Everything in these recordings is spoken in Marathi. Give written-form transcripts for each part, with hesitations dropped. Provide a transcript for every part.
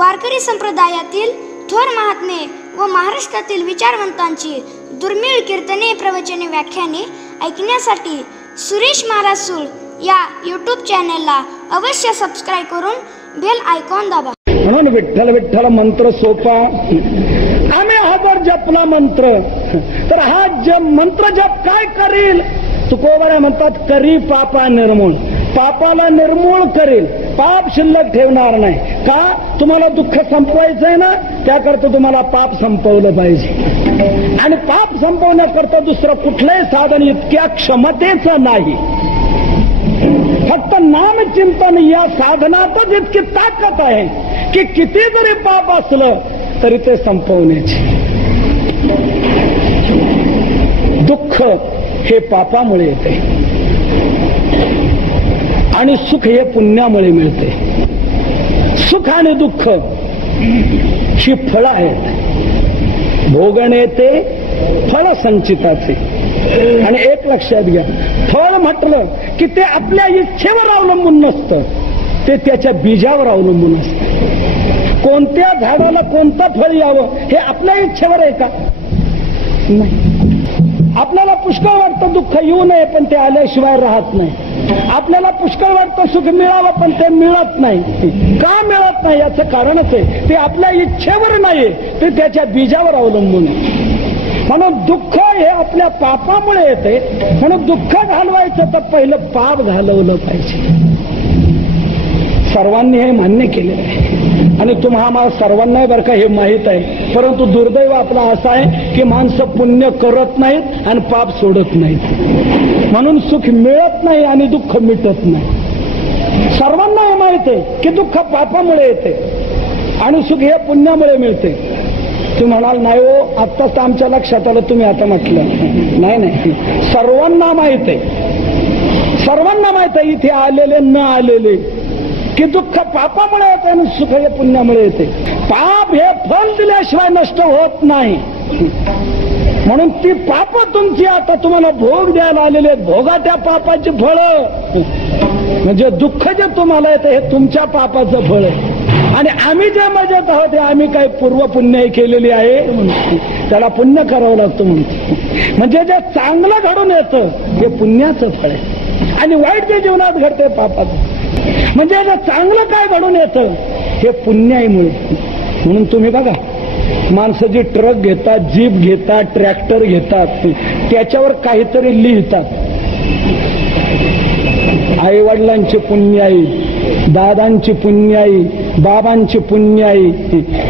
वारकरी संप्रदायातील थोर महात्मे व महाराष्ट्रातील विचारवंतांची दुर्मिळ कीर्तने, प्रवचने, व्याख्याने ऐकण्यासाठी सुरेश महाराज सूळ या यूट्यूब चॅनेलला अवश्य सबस्क्राईब करून बेल आयकॉन दाबा. म्हणून विठ्ठल विठ्ठल मंत्र सोपा. आम्ही हा जर जपला मंत्र तर हा मंत्र जप काय करील? तुकोबरा म्हणतात करी पापा निर्मूळ. पापाला निर्मूळ करेल, पाप शिल्लक ठेवणार नाही. का? तुम्हाला दुःख संपवायचंय ना, त्याकरता तुम्हाला पाप संपवलं पाहिजे. आणि पाप संपवण्याकरता दुसरं कुठलंही साधन इतक्या क्षमतेचं नाही. फक्त नामचिंतन या साधनातच इतकी ताकद आहे की किती जरी पाप असलं तरी ते संपवण्याची. दुःख हे पापामुळे येते आणि सुख हे पुण्यामुळे मिळते. सुख आणि दुःख ही फळं आहेत. भोगणे ते फळ संचिताचे. आणि एक लक्षात घ्या, फळ म्हटलं की ते आपल्या इच्छेवर अवलंबून नसतं, ते त्याच्या बीजावर अवलंबून असतं. कोणत्या झाडाला कोणतं फळ यावं हे आपल्या इच्छेवर आहे का? नाही. आपल्याला पुष्कळ वाटतं दुःख येऊ नये पण ते आल्याशिवाय राहत नाही. आपल्याला पुष्कळ वाटतं सुख मिळावं पण ते मिळत नाही. का मिळत नाही याचं कारणच आहे ते आपल्या इच्छेवर नाही, ते त्याच्या बीजावर अवलंबून आहे. म्हणून दुःख हे आपल्या पापामुळे येते. म्हणून दुःख घालवायचं तर पहिलं पाप घालवलं पाहिजे. सर्वांनी हे मान्य केलेलं आहे आणि तुम्हाला सर्वांना बरं का हे माहीत आहे. परंतु दुर्दैव आपला असं आहे की माणसं पुण्य करत नाहीत आणि पाप सोडत नाहीत. म्हणून सुख मिळत नाही आणि दुःख मिटत नाही. सर्वांना हे माहित आहे की दुःख पापामुळे येते आणि सुख हे पुण्यामुळे मिळते. तुम्ही म्हणाल नाही हो, आत्ताच आमच्या लक्षात आलं, तुम्ही आता म्हटलं. नाही नाही, सर्वांना माहित आहे. सर्वांना माहित आहे, इथे आलेले न आलेले, की दुःख पापामुळे येते आणि सुख हे पुण्यामुळे येते. पाप हे फल दिल्याशिवाय नष्ट होत नाही. म्हणून ती पाप तुमची आता तुम्हाला भोग द्यायला आलेले आहेत. भोगा त्या पापाची फळं. म्हणजे दुःख जे तुम्हाला येतं हे तुमच्या पापाचं फळ आहे. आणि आम्ही जे मजेत आहोत हे आम्ही काही पूर्व पुण्य केलेली आहे म्हणतो, त्याला पुण्य करावं लागतं म्हणतो. म्हणजे जे चांगलं घडून येतं हे पुण्याचं फळ आहे आणि वाईट जे जीवनात घडते पापाचं. म्हणजे जे चांगलं काय घडून येतं हे पुण्याईमुळे. म्हणून तुम्ही बघा, माणसं जी ट्रक घेतात, जीप घेतात, ट्रॅक्टर घेतात, त्याच्यावर काहीतरी लिहितात. आई वडिलांची पुण्याई, दादांची पुण्याई, बाबांची पुण्याई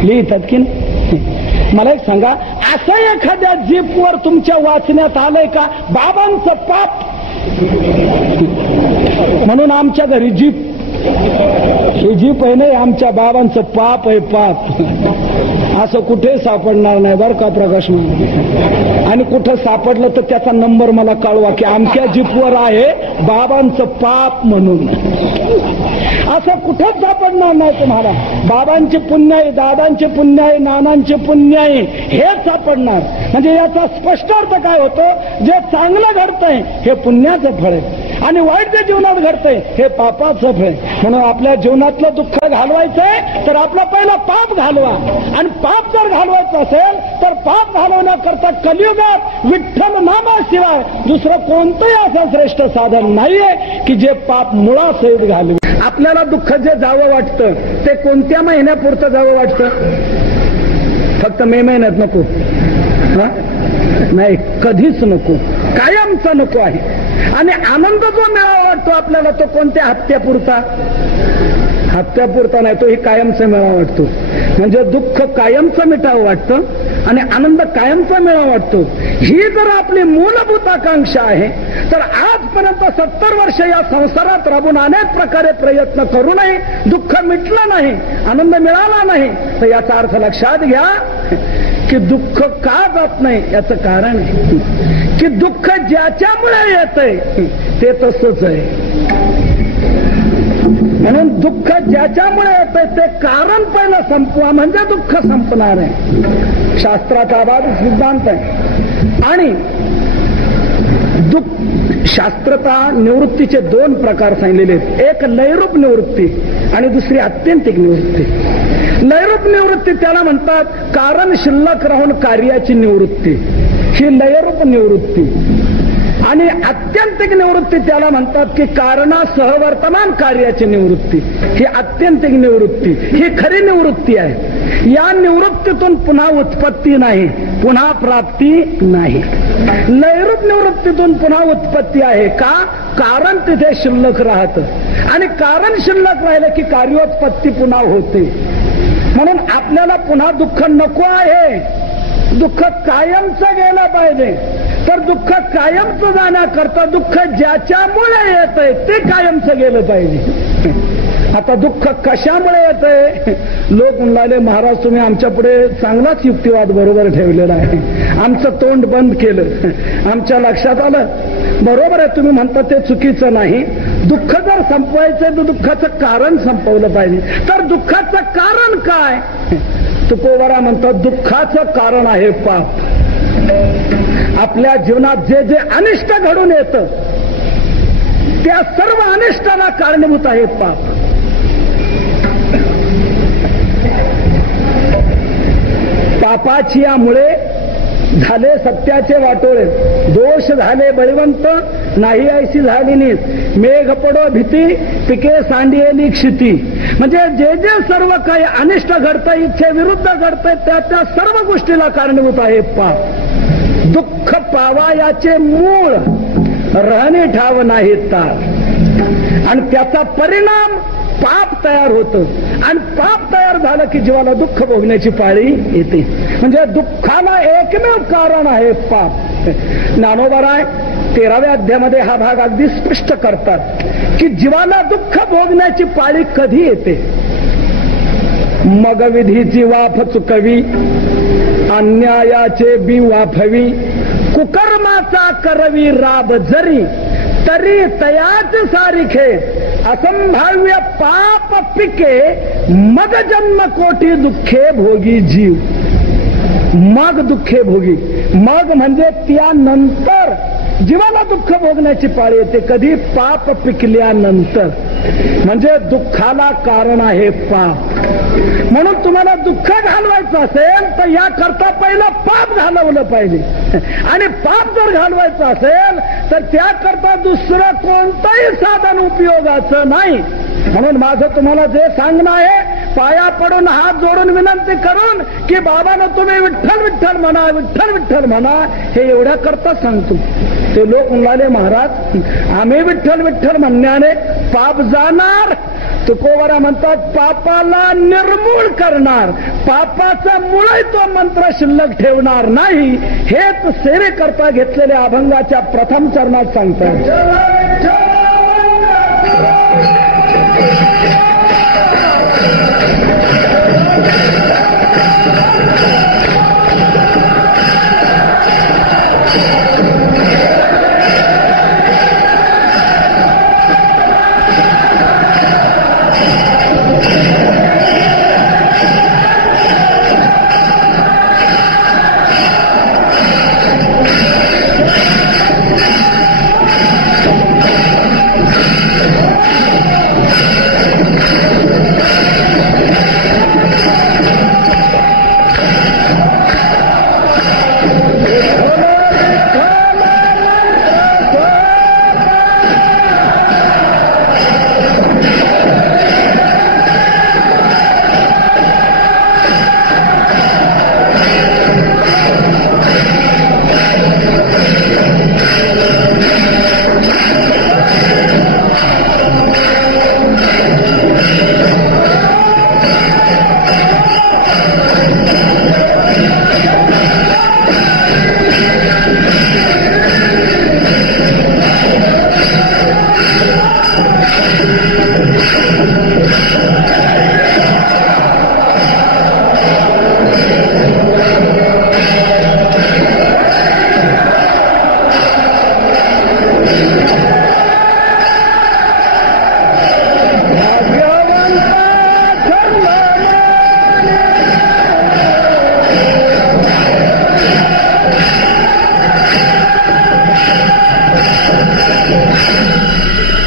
लिहितात की नाही? मला एक सांगा, असं एखाद्या जीपवर तुमच्या वाचण्यात आलंय का बाबांचं पाप? म्हणून आमच्या घरी जीप, ही जीप आहे नाही, आमच्या बाबांचं पाप आहे. पाप असं कुठे सापडणार नाही बरं का प्रकाश. आणि कुठं सापडलं तर त्याचा नंबर मला कळवा की आमच्या जीपवर आहे बाबांचं पाप म्हणून. असं कुठेच सापडणार नाही तुम्हाला. बाबांची पुण्याई, दादांची पुण्याई, नानांची पुण्याई हेच सापडणार. म्हणजे याचा स्पष्ट अर्थ काय होतो, जे चांगलं घडतंय हे पुण्याचं फळ आहे आणि वाईट जे जीवनात घडतंय हे पापाचं फळ आहे. म्हणून आपल्या जीवनातलं दुःख घालवायचंय तर आपला पहिला पाप घालवा. आणि पाप जर घालवायचं असेल तर पाप घालवण्याकरता कलियुगात विठ्ठल नामाशिवाय दुसरं कोणतंही असं श्रेष्ठ साधन नाहीये की जे पाप मुळासहित घालवे. आपल्याला दुःख जे जावं वाटतं ते कोणत्या महिन्यापुरतं जावं वाटतं? फक्त मे महिन्यात नको, नाही, कधीच नको, कायमचा नको आहे. आणि आनंद जो मिळावा वाटतो आपल्याला तो कोणत्या हप्त्यापुरता? हप्त्यापुरता नाही, तो ही कायमचा मिळावा वाटतो. म्हणजे दुःख कायमचं मिटावं वाटतं आणि आनंद कायमचा मिळावा वाटतो. ही जर आपली मूलभूत आकांक्षा आहे तर आजपर्यंत 70 वर्ष या संसारात राबून अनेक प्रकारे प्रयत्न करूनही दुःख मिटलं नाही, आनंद मिळाला नाही. तर याचा अर्थ लक्षात घ्या की दुःख का जात नाही याचं कारण आहे की दुःख ज्याच्यामुळे येतंय ते तसंच आहे. म्हणून दुःख ज्याच्यामुळे येतंय ते कारण पहिलं संपवा म्हणजे दुःख संपणार आहे. शास्त्राचा आधार सिद्धांत आहे. आणि शास्त्रता निवृत्तीचे 2 प्रकार सांगितलेले आहेत. एक लयरूप निवृत्ती आणि दुसरी आत्यंतिक निवृत्ती. लयरूप लयरूप निवृत्ती त्याला म्हणतात. कारण शिल्लक राहून कार्याची निवृत्ती, ही लयरूप निवृत्ती. आणि आत्यंतिक निवृत्ती त्याला म्हणतात की कारणासह वर्तमान कार्याची निवृत्ती, ही आत्यंतिक निवृत्ती, ही खरी निवृत्ती आहे. या निवृत्तीतून पुन्हा उत्पत्ती नाही, पुन्हा प्राप्ती नाही. लयरूप निवृत्तीतून पुन्हा उत्पत्ती आहे का? कारण तिथे शिल्लक राहतं आणि कारण शिल्लक राहिलं की कार्योत्पत्ती पुन्हा होते. म्हणून आपल्याला पुन्हा दुःख नको आहे. दुःख कायमचं गेलं पाहिजे. तर दुःख कायमचं जाण्याकरता दुःख ज्याच्यामुळे येतंय ते कायमचं गेलं पाहिजे. आता दुःख कशामुळे येतंय? लोक म्हणाले महाराज तुम्ही आमच्या पुढे चांगलाच युक्तिवाद बरोबर ठेवलेला आहे, आमचं तोंड बंद केलं. आमच्या लक्षात आलं बरोबर आहे तुम्ही म्हणता ते चुकीचं नाही. दुःख जर संपवायचं तर दुःखाचं कारण संपवलं पाहिजे. तर दुःखाचं कारण काय? तुकोबारा म्हणतात दुःखाचं कारण आहे पाप. आपल्या जीवनात जे जे अनिष्ट घडून येतं त्या सर्व अनिष्टाला कारणीभूत आहे पाप. पापाची यामुळे झाले सत्याचे वाटोळे, दोष झाले बळीवंत, नाही ऐशी झाली नीस, मेघ पडो भीती, पिके सांडियेली क्षिती. म्हणजे जे जे सर्व काही अनिष्ट घडतं, इच्छे विरुद्ध घडतंय त्या त्या सर्व गोष्टीला कारणीभूत आहे पाप. दुःख पावायाचे मूळ रहणे ठाव नाही तार. आणि त्याचा परिणाम पाप तयार होतं आणि पाप तयार झालं की जीवाला दुःख भोगण्याची पाळी येते. म्हणजे दुःखाला एकमेव कारण आहे पाप. ज्ञानोबाराय 13व्या अध्यायामध्ये हा भाग अगदी स्पष्ट करतात की जीवाला दुःख भोगण्याची पाळी कधी येते. मग विधीची वाफ चुकवी, अन्यायाचे बी वाफवी, कुकर्माचा करवी राब जरी, तरी तयाच सारिखे, असंभाव्य पाप पिके, मग जन्म कोटी दुःखे भोगी जीव. मग दुःखे भोगी, मग म्हणजे त्यानंतर जीवाला दुःख भोगण्याची पाळी येते. कधी? पाप पिकल्यानंतर. म्हणजे दुःखाला कारण आहे पाप. म्हणून तुम्हाला दुःख घालवायचं असेल तर याकरता पहिलं पाप घालवलं पाहिजे. आणि पाप जर घालवायचं असेल तर त्याकरता दुसरं कोणतंही साधन उपयोगाचं नाही. म्हणून माझं तुम्हाला जे सांगणं आहे, पाया पडून हात जोडून विनंती करून की बाबानं तुम्ही विठ्ठल विठ्ठल म्हणा, विठ्ठल विठ्ठल म्हणा, हे एवढ्या करता सांगतो. ते लोक म्हणाले महाराज आम्ही विठ्ठल विठ्ठल म्हणण्याने पाप जाणार. तुकोबारा म्हणतात पापाला निर्मूळ करणार, पापाचा मुळही तो मंत्र शिल्लक ठेवणार नाही. हेच सेवेकरता घेतलेल्या अभंगाच्या प्रथम चरणात सांगतात.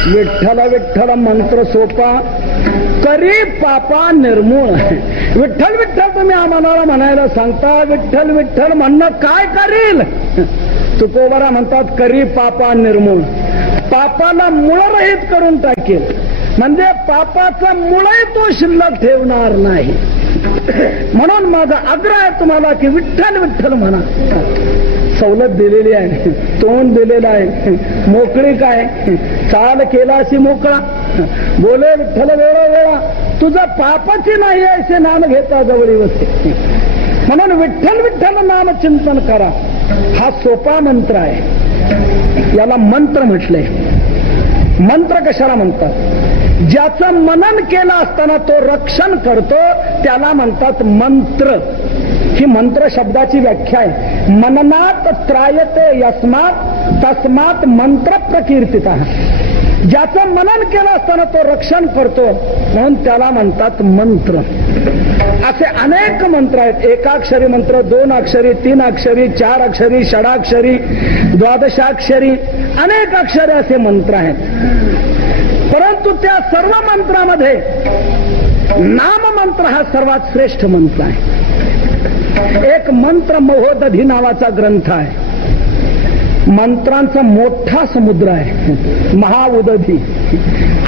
विठ्ठल विठ्ठल मंत्र सोपा, करी पापा निर्मूळ. विठ्ठल विठ्ठल तुम्ही आम्हाला म्हणायला सांगता, विठ्ठल विठ्ठल म्हणणं काय करील? तुकोबारा म्हणतात, करी पापा निर्मूळ, पापाला मुळरहित करून टाकेल, म्हणजे पापाचं मुळही तो शिल्लक ठेवणार नाही. म्हणून माझा आग्रह आहे तुम्हाला की विठ्ठल विठ्ठल म्हणा. सवलत दिलेली आहे, तोंड दिलेलं आहे, मोकळी काय, चाल केला अशी मोकळा, बोले विठ्ठल वेळा वेळा, तुझं पापाची नाही असे नाम घेता जवळी बसते. म्हणून विठ्ठल विठ्ठल नाम चिंतन करा, हा सोपा मंत्र आहे. याला मंत्र म्हटलंय. मंत्र कशाला म्हणतात? ज्याचं मनन केलं असताना तो रक्षण करतो त्याला म्हणतात मंत्र. ही मंत्र शब्दाची व्याख्या आहे. मननात त्रायते यस्मात तस्मात मंत्र प्रकीर्तितः. ज्याचं मनन केलं असताना तो रक्षण करतो म्हणून त्याला म्हणतात मंत्र. असे अनेक मंत्र आहेत. एकाक्षरी मंत्र, 2 अक्षरी, 3 अक्षरी, 4 अक्षरी, षडाक्षरी, द्वादशाक्षरी, अनेक अक्षरे असे मंत्र आहेत. परंतु त्या सर्व मंत्रामध्ये नाम मंत्र हा सर्वात श्रेष्ठ मंत्र आहे. एक मंत्र महोदधी नावाचा ग्रंथ आहे. मंत्रांचा मोठा समुद्र आहे, महाउदधी.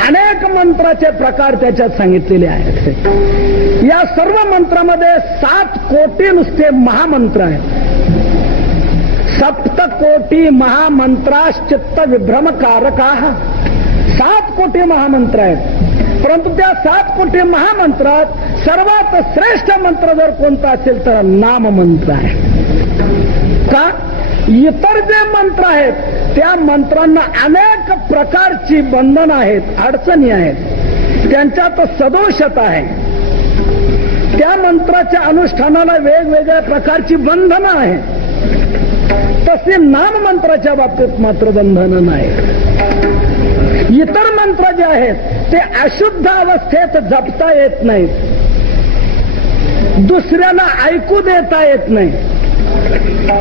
अनेक मंत्राचे प्रकार त्याच्यात सांगितलेले आहेत. या सर्व मंत्रामध्ये 7 कोटी नुसते महामंत्र आहेत. 7 कोटी महामंत्राश्चित्त विभ्रमकारका. 7 कोटी महामंत्र आहेत. परंतु त्या 7 कोटी महामंत्रात सर्वात श्रेष्ठ मंत्र जर कोणता असेल तर नाम मंत्र आहे. का? इतर जे मंत्र आहेत त्या मंत्रांना अनेक प्रकारची बंधनं आहेत, अडचणी आहेत, त्यांच्यात सदोषता आहे. त्या मंत्राच्या अनुष्ठानाला वेगवेगळ्या प्रकारची बंधनं आहेत. तसे नाम मंत्राच्या बाबतीत मात्र बंधनं नाही. इतर मंत्र जे आहेत ते अशुद्ध अवस्थेत जपता येत नाहीत, दुसऱ्याला ऐकू देता येत नाही,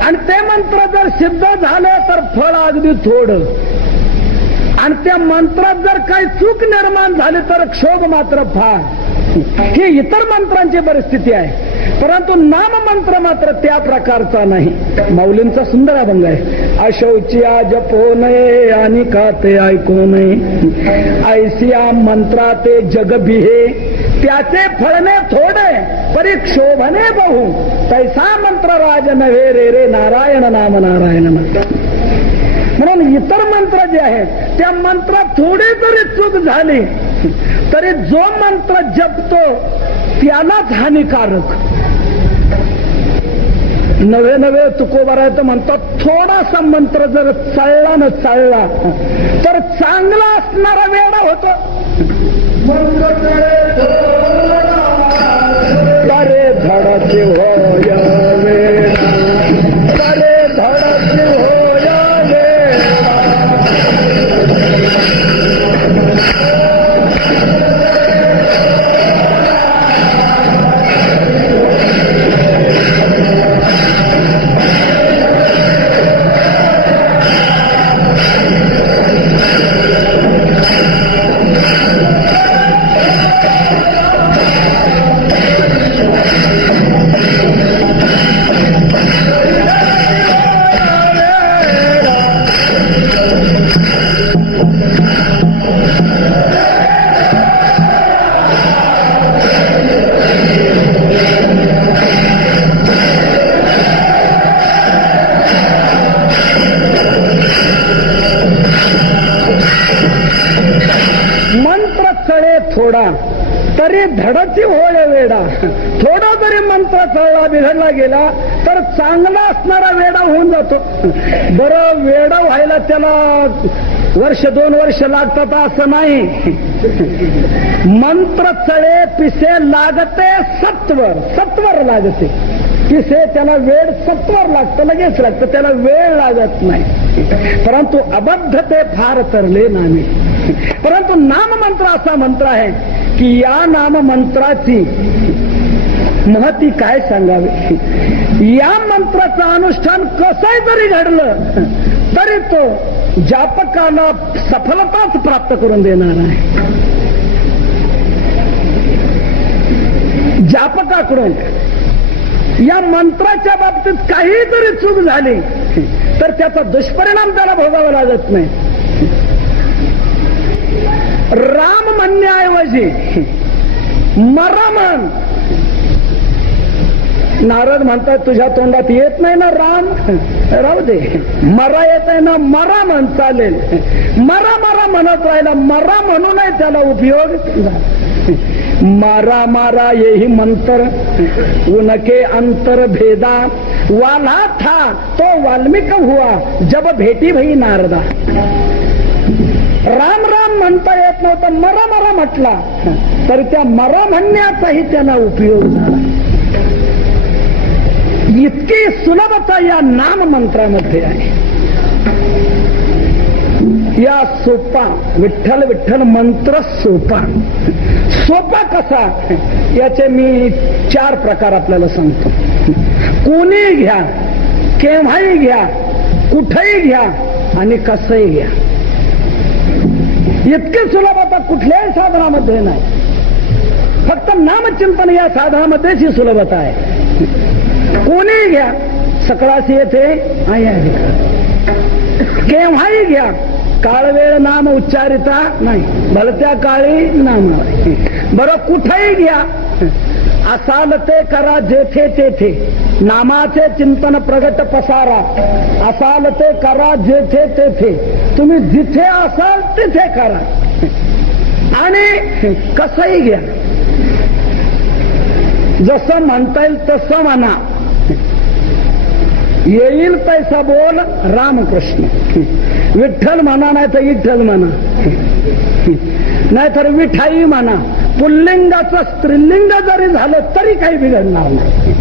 आणि ते मंत्र जर सिद्ध झाले तर फळ अगदी थोडं, आणि त्या मंत्रात जर काही चूक निर्माण झाली तर क्षोभ मात्र फार. ही इतर मंत्रांची परिस्थिती आहे. परंतु नाम मंत्र मात्र त्या प्रकारचा नाही. माऊलींचा सुंदर अभंग आहे. अशौचिया जपो नये आणि का ते ऐकू नये, ऐसिया मंत्रा ते जग बिहे, त्याचे फळणे थोडे परिक्षोभने बहु, तैसा मंत्र राज नव्हे रे रे नारायण नाम नारायण नाम. म्हणून इतर मंत्र जे आहेत त्या मंत्रात थोडी जरी चूक झाली तरी जो मंत्र जपतो त्यालाच हानिकारक. नवे नवे तुकोबारायचं म्हणतात थोडासा मंत्र जर चालला न चालला तर चांगला असणारा वेडा होतो. करे धडचे होय वेडा, करे धडचे होय वेडा. थोडा तरी धडची होय वेडा. थोडा जरी मंत्र चळला बिघडला गेला तर चांगला असणारा वेडा होऊन जातो. बरं, वेडा व्हायला त्याला 1-2 वर्ष लागतात असं नाही. मंत्र चळे पिसे लागते सत्वर लागते. पिसे त्याला वेळ सत्वर लागतं, लगेच लागतं, त्याला वेळ लागत नाही. परंतु अबद्ध ते फार तरले नामे. परंतु नाम मंत्र असा मंत्र आहे की या नाम मंत्राची महती काय सांगावे. या मंत्राचं अनुष्ठान कसंही जरी घडलं तरी तो जापकाला सफलताच प्राप्त करून देणार आहे. जापकाकडून या मंत्राच्या बाबतीत काहीतरी चूक झाली तर त्याचा दुष्परिणाम त्याला भोगावा लागत नाही. राम म्हणण्याऐवजी मरा म्हण. नारद म्हणतात तुझ्या तोंडात येत नाही ना राम, राहू दे. मरा येत आहे ना, मरा म्हण, चालेल. मरा मरा म्हणत राहिला, मरा म्हणूनही त्याला उपयोग. मारा मारा येही मंत्र उनके अंतर भेदा, वाला था तो वाल्मिक हुआ जब भेटी भई नारदा. राम राम म्हणता येत नव्हतं, मरा मरा म्हटला तर त्या मरा म्हणण्याचाही त्याला उपयोग झाला. इतकी सुलभता या नाम मंत्रामध्ये आहे. या सोपा विठ्ठल विठ्ठल मंत्र सोपा. सोपा कसा याचे मी 4 प्रकार आपल्याला सांगतो. कोणी घ्या, केव्हाही घ्या, कुठेही घ्या आणि कसंही घ्या. इतकी सुलभता कुठल्याही साधनामध्ये नाही. फक्त नामचिंतन या साधनामध्येच ही सुलभता आहे. कोणी घ्या, सकळाशी येथे आहे. केव्हाही घ्या, काळ वेळ नाम उच्चारिता नाही, भलत्या काळी नाम. बरं कुठेही घ्या, असाल ते करा जेथे तेथे, नामाचे चिंतन प्रगट पसारा. असाल ते करा जेथे तेथे, तुम्ही जिथे असाल तिथे करा. आणि कसंही घ्या, जसं म्हणता येईल तसं म्हणा. येईल तैसा बोल रामकृष्ण. विठ्ठल म्हणा नाही तर विठ्ठल म्हणा, नाहीतर विठाई म्हणा. पुल्लिंगाचं स्त्रीलिंग जरी झालं तरी काही बिघडणार नाही.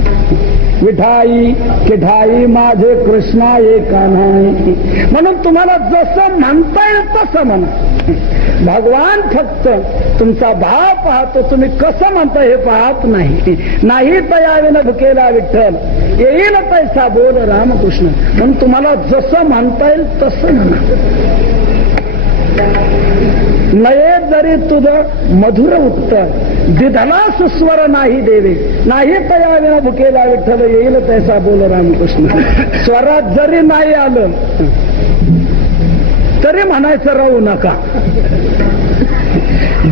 विठाई किठाई माझे कृष्णा एका नाही. म्हणून तुम्हाला जसं म्हणता येईल तसं म्हणा. भगवान फक्त तुमचा भाव पाहतो, तुम्ही कसं म्हणता हे पाहत नाही. नाही तयाविन भुकेला विठ्ठल, येईल तैसा बोल रामकृष्ण. म्हणून तुम्हाला जसं म्हणता येईल तसं म्हणा. नये जरी तुझं मधुर उत्तर, दिधला सुस्वर नाही देवे. नाही तयाविना भुकेला विठ्ठल, येईल तैसा बोल रामकृष्ण. स्वरात जरी नाही आलं तरी म्हणायचं राहू नका.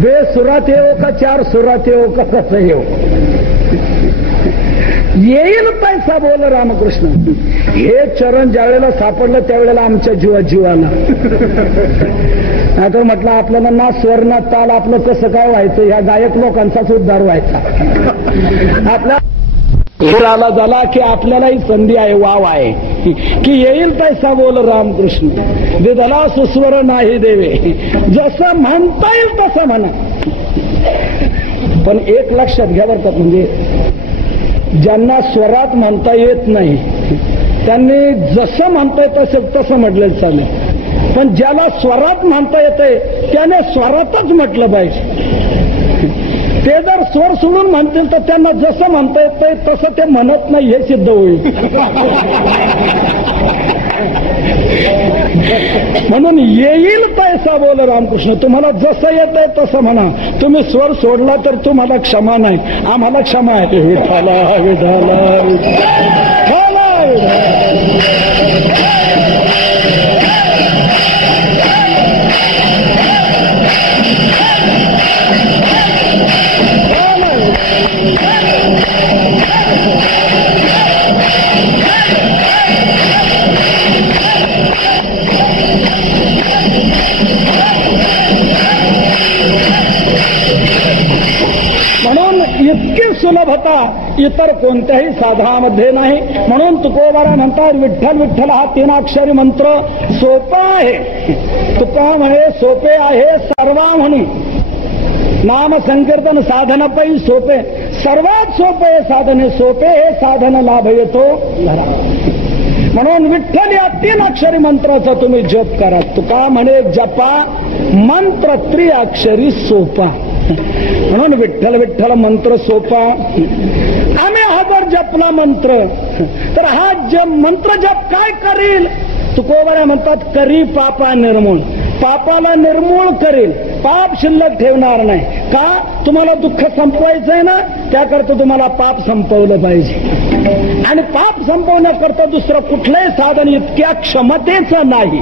बेसुरात येऊ का 4 सुरात येऊ का कसं येऊ, येईल पैसा बोल रामकृष्ण. हे चरण ज्या वेळेला सापडलं त्यावेळेला आमच्या जीवाला नाहीतर म्हटलं आपल्याला ना स्वर ना ताल, आपलं कसं काय व्हायचं. ह्या गायक लोकांचाच उद्धार व्हायचा. आपल्या आला झाला की आपल्यालाही संधी आहे, वाव आहे की येईल पैसा बोल रामकृष्ण. दिदला सुस्वर नाही देवे. जसं म्हणता येईल तसं म्हणा. पण एक लक्षात घ्या बरं का, म्हणजे ज्यांना स्वरात म्हणता येत नाही त्यांनी जसं म्हणता येत तसं म्हटलं चालेल. पण ज्याला स्वरात म्हणता येतंय त्याने स्वरातच म्हटलं पाहिजे. ते जर स्वर सोडून म्हणतील तर त्यांना जसं म्हणता येतंय तसं ते म्हणत नाही, हे सिद्ध होईल. म्हणून येईल पैसा बोल रामकृष्ण. तुम्हाला जसं येतंय तसं म्हणा. तुम्ही स्वर सोडला तर तुम्हाला क्षमा नाही, आम्हाला क्षमा आहे. विठाला विठाला विठाला इतकी सुलभता इतर कोणत्याही साधनामध्ये नाही. म्हणून तुकोबारा म्हणतात विठ्ठल विठ्ठल हा 3 अक्षरी मंत्र सोपा आहे. तुका म्हणे सोपे आहे सर्वा म्हणून. नाम संकीर्तन साधन पै सोपे, सर्वात सोपे साधन हे सोपे. हे साधन लाभ येतो घरा. म्हणून विठ्ठल या 3 अक्षरी मंत्राचा तुम्ही जप करा. तुका म्हणे जपा मंत्र 3 अक्षरी सोपा. म्हणून विठ्ठल विठ्ठल मंत्र सोपा. आम्ही हा जर जपला मंत्र तर हा मंत्र जप काय करील. तुकोबारा म्हणतात करी पापा निर्मूळ. पापाला निर्मूळ करेल. पाप शिल्लक ठेवणार नाही. का? तुम्हाला दुःख संपवायचंय ना, त्याकरता तुम्हाला पाप संपवलं पाहिजे. आणि पाप संपवण्याकरता दुसरं कुठलंही साधन इतक्या क्षमतेचं नाही.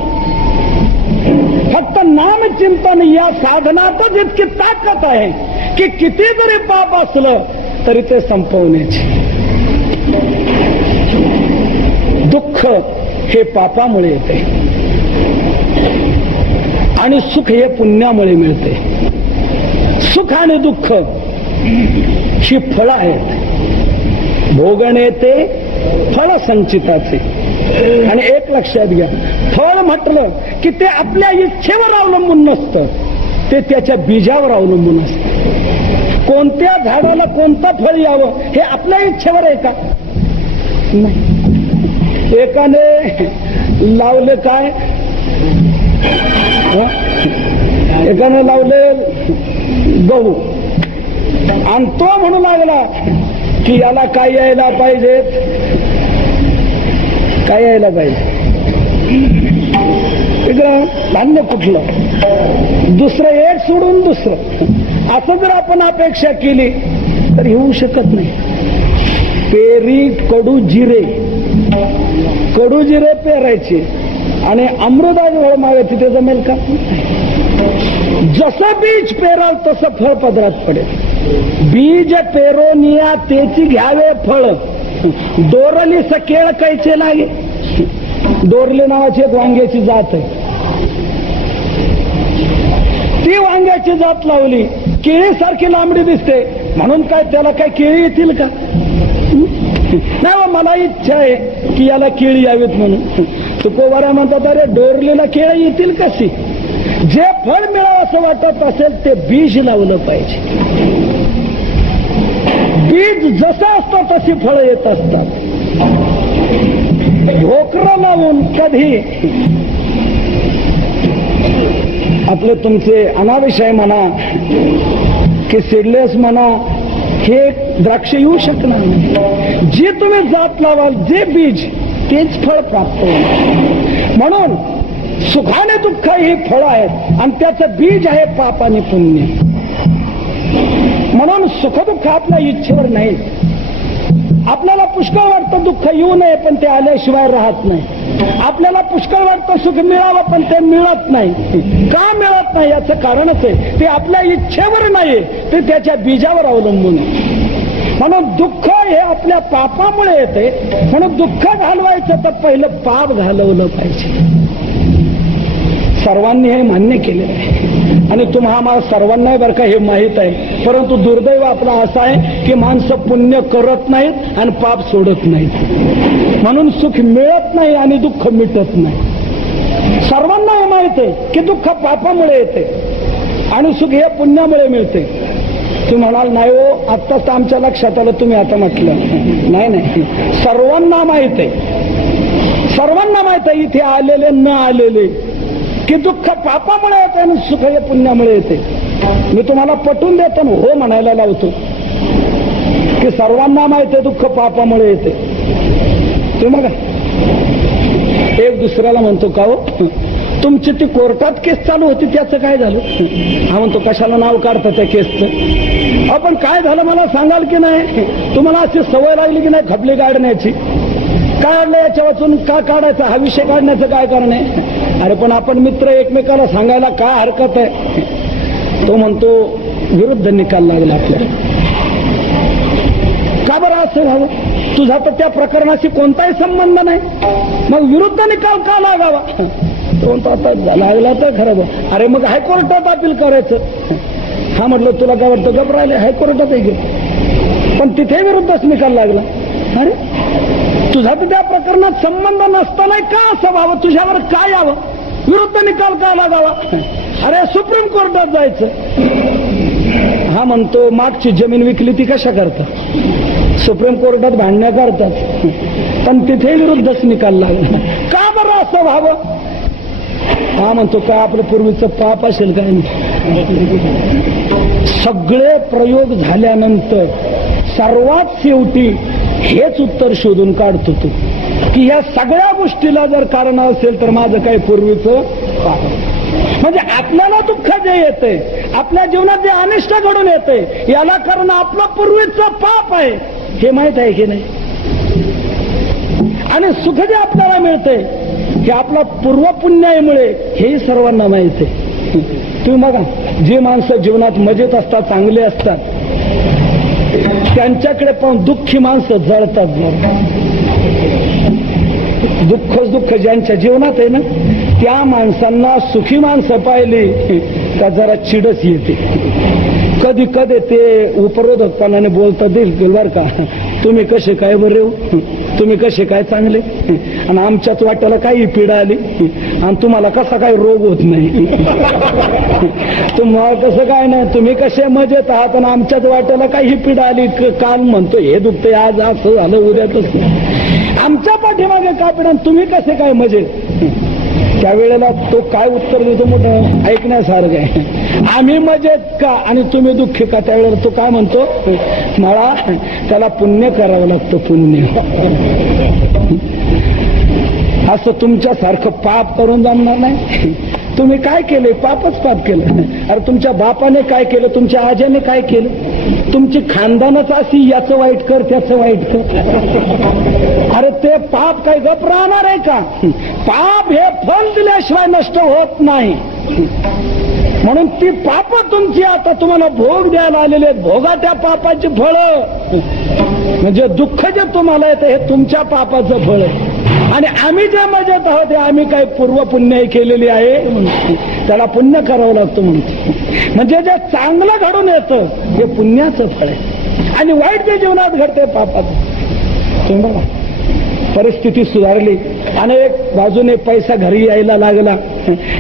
फक्त नामचिंतन या साधनातच इतकी ताकद आहे की किती जरी पाप असलं तरी ते संपवण्याची. दुःख हे पापामुळे येते आणि सुख हे पुण्यामुळे मिळते. सुख आणि दुःख ही फळं आहेत, भोगणे ते फळ संचिताचे. आणि एक लक्षात घ्या, फळ म्हटलं की ते आपल्या इच्छेवर अवलंबून नसतं, ते त्याच्या बीजावर अवलंबून असतं. कोणत्या झाडाला कोणतं फळ यावं हे आपल्या इच्छेवर आहे का? नाही. एकाने लावले काय, एकाने लावले गहू आणि तो म्हणू लागला की याला काय यायला पाहिजे, काय यायला पाहिजे, इकडं धान्य कुठलं, दुसरं एक सोडून दुसरं. असं जर आपण अपेक्षा केली तर येऊ शकत नाही. पेरी कडू जिरे पेरायचे आणि अमृताजवळ मागायची, ते जमेल का? जसं बीज पेराल तसं फळ पदरात पडेल. बीज पेरोनिया तेची घ्यावे फळ, दोरली सकेळ कैचे लागे. दोरले नावाची एक वांग्याची जात आहे, ती वांग्याची जात लावली, केळीसारखी लांबडी दिसते म्हणून काय त्याला काय केळी येतील का? नाही, मला इच्छा आहे की याला केळी यावीत म्हणून. तुकोबाऱ्या म्हणतात अरे डोरलेला केळी येतील कशी? जे फळ मिळावं असं वाटत असेल ते बीज लावलं पाहिजे. बीज जसं असतं तशी फळं येत असतात. ढोकरं लावून कधी आपले तुमचे अनाविषय म्हणा की सीडलेस म्हणा, हे द्राक्ष येऊ शकणार नाही. जे तुम्ही जात लावाल, जे बीज, तेच फळ प्राप्त होईल. म्हणून सुखाने दुःख ही फळं आहेत आणि त्याचं बीज आहे पाप आणि पुण्य. म्हणून सुखदुःख आपल्या इच्छेवर नाही. आपल्याला पुष्कळ वाटतं दुःख येऊ नये पण ते आल्याशिवाय राहत नाही. आपल्याला पुष्कळ वाटतं सुख मिळावं पण ते मिळत नाही. का मिळत नाही याचं कारणच आहे ते आपल्या इच्छेवर नाही, ते त्याच्या बीजावर अवलंबून आहे. म्हणून दुःख हे आपल्या पापामुळे येते. म्हणून दुःख घालवायचं तर पहिलं पाप घालवलं पाहिजे. सर्वांनी हे मान्य केलेलं आहे आणि तुम्हाला सर्वांना बरं का हे माहीत आहे. परंतु दुर्दैव आपला असं आहे की माणसं पुण्य करत नाहीत आणि पाप सोडत नाहीत. म्हणून सुख मिळत नाही आणि दुःख मिटत नाही. सर्वांना हे माहित आहे की दुःख पापामुळे येते आणि सुख हे पुण्यामुळे मिळते. तुम्ही म्हणाल नाही हो, आत्ताच आमच्या लक्षात आलं, तुम्ही आता म्हटलं. नाही, सर्वांना माहित आहे, सर्वांना माहित आहे, इथे आलेले न आलेले, की दुःख पापामुळे येते आणि सुख हे पुण्यामुळे येते. मी तुम्हाला पटवून देतो ना, हो म्हणायला लावतो की सर्वांना माहिती आहे दुःख पापामुळे येते. तुम्ही बघा, एक दुसऱ्याला म्हणतो का हो तुमची ती कोर्टात केस चालू होती त्याचं काय झालं? हा म्हणतो कशाला नाव काढता त्या केसचं? आपण काय झालं मला सांगाल की नाही? तुम्हाला अशी सवय लागली की नाही खपली काढण्याची? काय अडलं याच्या वाचून का काढायचं? हा विषय काढण्याचं काय कारण आहे? अरे पण आपण मित्र एकमेकाला सांगायला काय हरकत आहे? तो म्हणतो विरुद्ध निकाल लागला आपल्याला. का बरं असं झालं? तुझा तर त्या प्रकरणाशी कोणताही संबंध नाही, मग विरुद्ध निकाल का लागावा? तो म्हणतो आता लागला तर खरं. अरे मग हायकोर्टात अपील करायचं. हा म्हटलं तुला काय वाटतं? गप राहिले, हायकोर्टात आहे पण तिथे विरुद्धच निकाल लागला. अरे तुझा तर त्या प्रकरणात संबंध नसताना का असं व्हावं? तुझ्यावर काय यावं? विरुद्ध निकाल का लागावा? अरे सुप्रीम कोर्टात जायचं. हा म्हणतो मागची जमीन विकली ती कशा करता? सुप्रीम कोर्टात भांडण्या करतात, पण तिथे विरुद्धच निकाल लागला. का बरं असं व्हावं? हा म्हणतो का आपलं पूर्वीचं पाप असेल काय? सगळे प्रयोग झाल्यानंतर सर्वात शेवटी हेच उत्तर शोधून काढतो की या सगळ्या गोष्टीला जर कारण असेल तर माझं काही पूर्वीचं पाप. म्हणजे आपल्याला दुःख जे येते, आपल्या जीवनात जे अनिष्ट घडून येते, याला कारण आपलं पूर्वीचं पाप आहे हे माहित आहे की नाही. आणि सुख जे आपल्याला मिळते हे आपल्या पूर्वपुण्यामुळे हेही सर्वांना माहित आहे. तुम्ही बघा, जी माणसं जीवनात मजेत असतात, चांगले असतात, त्यांच्याकडे पाहून दुःखी माणसं जळतात. दुःख ज्यांच्या जीवनात आहे ना, त्या माणसांना सुखी माणसं पाहिली का जरा चिडच येते. कधी कधी ते उपरोधकपणाने बोलतात देईल बर का, तुम्ही कसे काय बरे, तुम्ही कसे काय चांगले, आणि आमच्याच वाट्याला काही पीडा आली आणि तुम्हाला कसा काय रोग होत नाही. तुम्हाला कसं काय नाही, तुम्ही कसे मजेत आहात आणि आमच्याच वाट्याला काही पीडा आली. काल म्हणतो हे दुखते, आज असं झालं, उद्या तसं. आमच्या पाठीमागे का पीडा, तुम्ही कसे काय मजेत. त्यावेळेला तो काय उत्तर देतो मोठं ऐकण्यासारखं आहे. आम्ही मजेत का आणि तुम्ही दुःखी का. त्यावेळेला तो काय म्हणतो, मला त्याला पुण्य करावं लागतं, पुण्य. असं तुमच्यासारखं पाप करून जमणार नाही. तुम्ही काय केले, पापच पाप केलं. अरे तुमच्या बापाने काय केलं, तुमच्या आज्याने काय केलं, तुमची खानदानच अशी, याचं वाईट कर त्याचं वाईट कर. अरे ते पाप काही गप राहणार आहे का. पाप हे फल दिल्याशिवाय नष्ट होत नाही. म्हणून ती पाप तुमची आता तुम्हाला भोग द्यायला आलेली आहेत. भोगा त्या पापाची फळं, म्हणजे दुःख जे तुम्हाला येतं हे तुमच्या पापाचं फळ आहे. आणि आम्ही जे मजेत आहोत ते आम्ही काही पूर्व पुण्य केलेली आहे, त्याला पुण्य करावं लागतं म्हणतो. म्हणजे जे चांगलं घडून येतं हे पुण्याचं फळ आहे, आणि वाईट जे जीवनात घडते पापाचं. तुम्ही बघा, परिस्थिती सुधारली, अनेक बाजूने पैसा घरी यायला लागला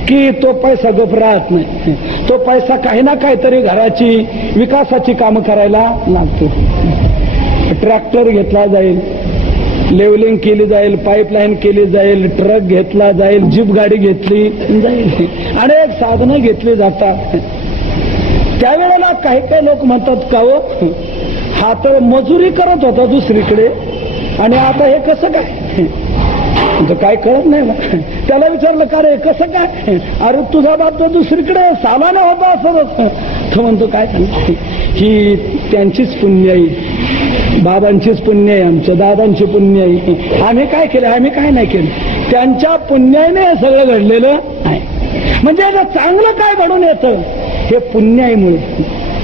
की तो पैसा गप राहत नाही. तो पैसा काही ना काहीतरी घराची विकासाची कामं करायला लागतो. ट्रॅक्टर घेतला जाईल, लेवलिंग केली जाईल, पाईपलाईन केली जाईल, ट्रक घेतला जाईल, जीप गाडी घेतली जाईल, अनेक साधनं घेतली जातात. त्यावेळेला काही काही लोक म्हणतात का हो, हा तर मजुरी करत होता दुसरीकडे आणि आता हे कसं काय, काय कळत नाही ना. त्याला विचारलं का रे कसं काय, अरे तुझा बाप तर दुसरीकडे सालाने होता असं. तो म्हणतो काय, ही त्यांचीच पुण्य आहे, बाबांचीच पुण्य आहे, आमच्या दादांची पुण्य आहे. आम्ही काय केलं, आम्ही काय नाही केलं, त्यांच्या पुण्याने हे सगळं घडलेलं आहे. म्हणजे चांगलं काय घडून येतं हे पुण्यामुळे.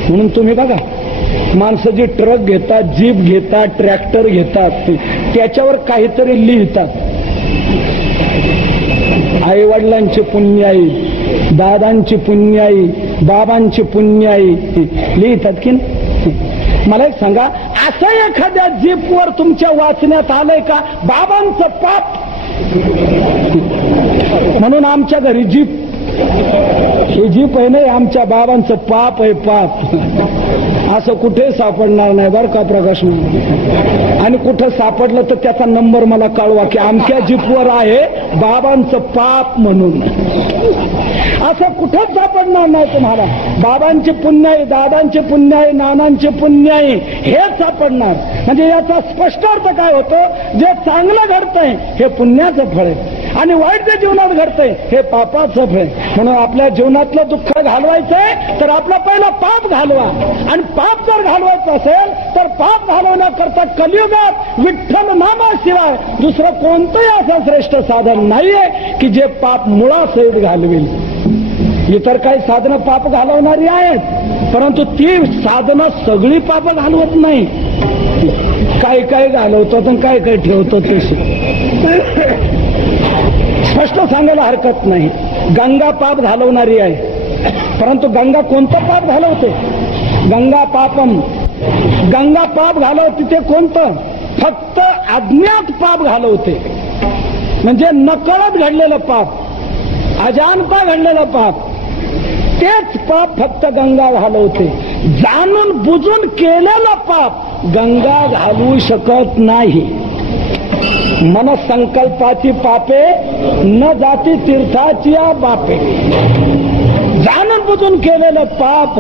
म्हणून तुम्ही बघा, माणसं जी ट्रक घेतात, जीप घेतात, ट्रॅक्टर घेतात, त्याच्यावर काहीतरी लिहितात. आई वडिलांची पुण्य आहे, दादांची पुण्य आहे, बाबांची पुण्य आहे लिहितात की नाही. मला एक सांगा, असं एखाद्या जीपवर तुमच्या वाचण्यात आलंय का बाबांचं पाप म्हणून आमच्या घरी जीप, ही जीप आहे नाही, आमच्या बाबांचं पाप आहे, पाप. असं कुठे सापडणार नाही बरं का प्रकाश. आणि कुठं सापडलं तर त्याचा नंबर मला कळवा की आमच्या जीपवर आहे बाबांचं पाप म्हणून. असं कुठंच सापडणार नाही तुम्हाला. बाबांचे पुण्य आहे, दादांचे पुण्य आहे, नानांचे पुण्य आहे हेच सापडणार. म्हणजे याचा स्पष्ट अर्थ काय होतो, जे चांगलं घडतंय हे पुण्याचं फळ आहे आणि वाईट जे जीवनात घडतंय हे पापाचं फळ आहे. म्हणून आपल्या जीवनातलं दुःख घालवायचंय तर आपला पहिला पाप घालवा. आणि पाप जर घालवायचं असेल तर पाप घालवण्याकरता कलियुगात विठ्ठल नामाशिवाय दुसरं कोणतंही असं श्रेष्ठ साधन नाहीये की जे पाप मुळासहित घालवेल. इतर काही साधनं पाप घालवणारी आहेत, परंतु ती साधनं सगळी पाप घालवत नाही. काय काय घालवतात आणि काय काय ठेवतात तसे स्पष्ट सांगायला हरकत नाही. गंगा पाप घालवणारी आहे, परंतु गंगा कोणतं पाप घालवते, गंगा पापम, गंगा पाप घालवते ते कोणतं, फक्त अज्ञात पाप घालवते. म्हणजे नकळत घडलेलं पाप, अजाणता घडलेलं पाप, तेच पाप फक्त गंगा घालवते. जाणून बुजून केलेलं पाप गंगा घालवू शकत नाही. मनसंकल्पाची पापे न जाती तीर्थाची बापे. जाणून बुजून केलेलं पाप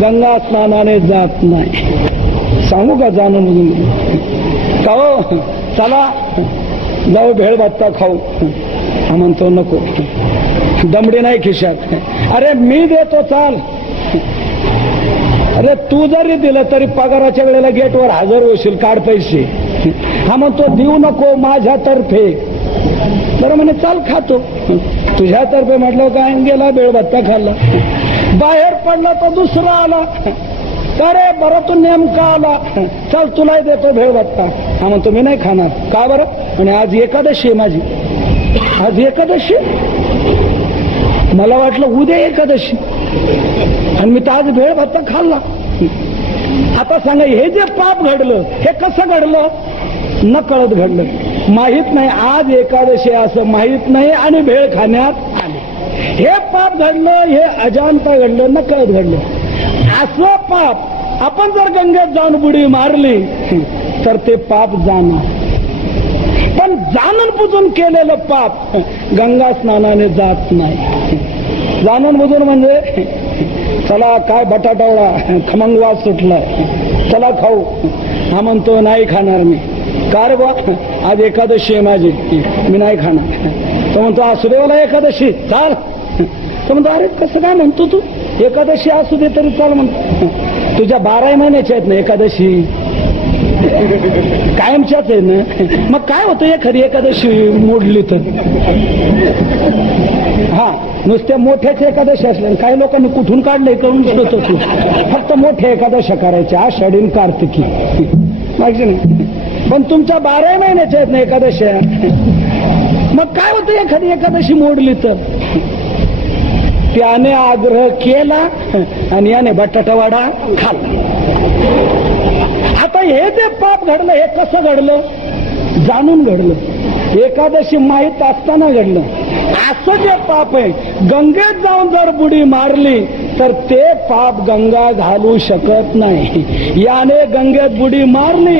गंगा स्नानाने जात नाही. सांगू का जाणून बुजून का हो, चला जाऊ भेळ बत्ता खाऊ, म्हणतो नको. दमडी नाही खिशात. अरे मी देतो चाल. अरे तू जरी दिलं तरी पगाराच्या वेळेला गेटवर हजर होशील, काढ पैसे. हा म्हणतो देऊ नको माझ्यातर्फे. तर म्हणे चाल खातो. तुझ्यातर्फे म्हटलं काय, गेला बेळबत्ता खाल्ला. बाहेर पडला तर दुसरा आला. अरे बरं तू नेमका आला, चल तुलाही देतो भेळबत्ता. हा म्हणतो मी नाही खाणार. का बरं? आणि आज एकादशी आहे माझी. आज एकादशी, मला वाटलं उद्या एकादशी, आणि मी तर आज भेळबत्ता खाल्ला. आता सांगा, हे जे पाप घडलं हे कसं घडलं? न कळत घडलं. माहित नाही आज एकादशी असं माहित नाही आणि भेळ खाण्यात आले. हे पाप घडलं, हे अजाणता घडलं, न कळत घडलं. असं पाप आपण जर गंगेत जाऊन बुडी मारली तर ते पाप जाणार. पण जाणून बुजून केलेलं पाप गंगा स्नानाने जात नाही. जाणून बुजून म्हणजे चला काय बटाटावडा खमंग वास सुटला, चला खाऊ. हा म्हणतो नाही खाणार मी. का रे बा? आज एकादशी आहे माझी, मी नाही खाणार. तो म्हणतो असू दे मला एकादशी, चाल. तो म्हणतो अरे कसं काय म्हणतो तू, एकादशी असू दे तरी चाल म्हणतो. तुझ्या 12 महिन्याच्या आहेत ना एकादशी, कायमच्याच आहे ना. मग काय होतं एखादी एकादशी मोडली तर? हा, नुसत्या मोठ्याच्या एकादशी असल्या. काही लोकांनी कुठून काढले करून होतो तू. फक्त मोठ्या एकादशा करायच्या, आषाढी कार्तिकी, माहिती नाही. पण तुमच्या 12 महिन्याच्या आहेत ना एकादशा. मग काय होतं एखादी एकादशी मोडली तर? त्याने आग्रह केला आणि याने बटाटावाडा खाल्ला. आता हे जे पाप घडलं हे कसं घडलं? जाणून घडलं. एकादशी माहीत असताना घडलं. असं जे पाप आहे, गंगेत जाऊन जर बुडी मारली तर ते पाप गंगा घालू शकत नाही. याने गंगेत बुडी मारली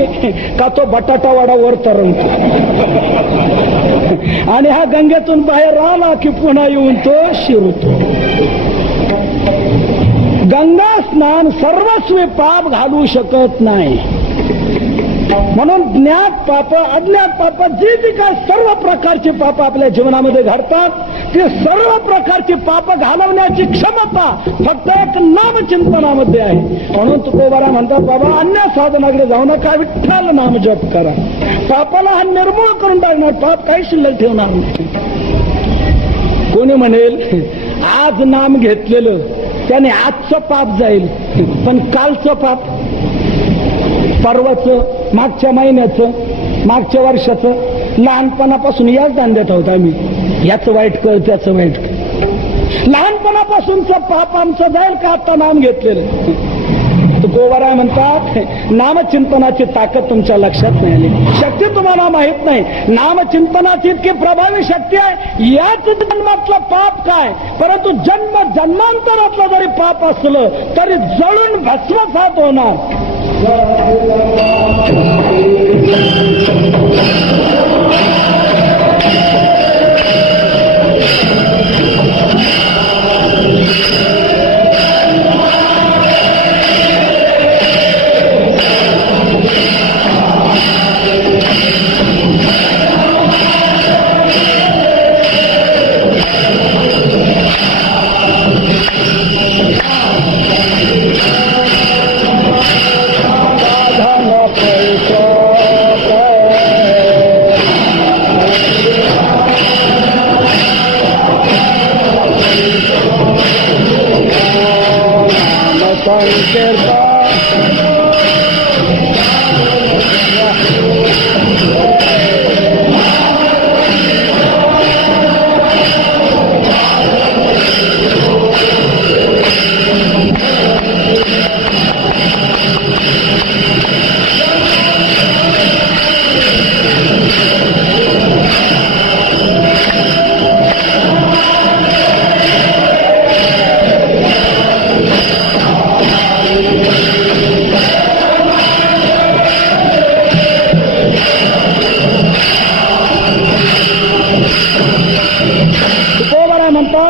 का तो बटाटावाडा वर तरंगतो आणि हा गंगेतून बाहेर आला की पुन्हा येऊन तो शिरतो. गंगा स्नान सर्वस्वी पाप घालू शकत नाही. म्हणून ज्ञात पाप, अज्ञात पाप, जी काय सर्व प्रकारची पाप आपल्या जीवनामध्ये घडतात, ते सर्व प्रकारची पाप घालवण्याची क्षमता फक्त एक नामचिंतनामध्ये आहे. म्हणून तुकोबारा म्हणतात, बाबा अन्य साधनाकडे जाऊ नका, विठ्ठल नाम जप करा. पापाला हा निर्मूळ करून टाकणार, पाप काही शिल्लक ठेवणार नाही. कोणी म्हणेल आज नाम घेतलेलं त्याने आजचं पाप जाईल, पण कालचं पाप, परवाचं, मागच्या महिन्याचं, मागच्या वर्षाचं, लहानपणापासून याच धांद्यात आहोत आम्ही. याचं वाईट कर, त्याचं वाईट कर. लहानपणापासूनचं पाप आमचं जाईल का आता नाम घेतलेलं? तुकोबारा म्हणतात, नामचिंतनाची ताकद तुमच्या लक्षात नाही आली, शक्ती तुम्हाला माहित नाही. नामचिंतनाची इतकी प्रभावी शक्ती आहे. याच जन्मातलं पाप काय, परंतु जन्म जन्मांतरातलं जरी पाप असलं तरी जळून भस्मसात होणार.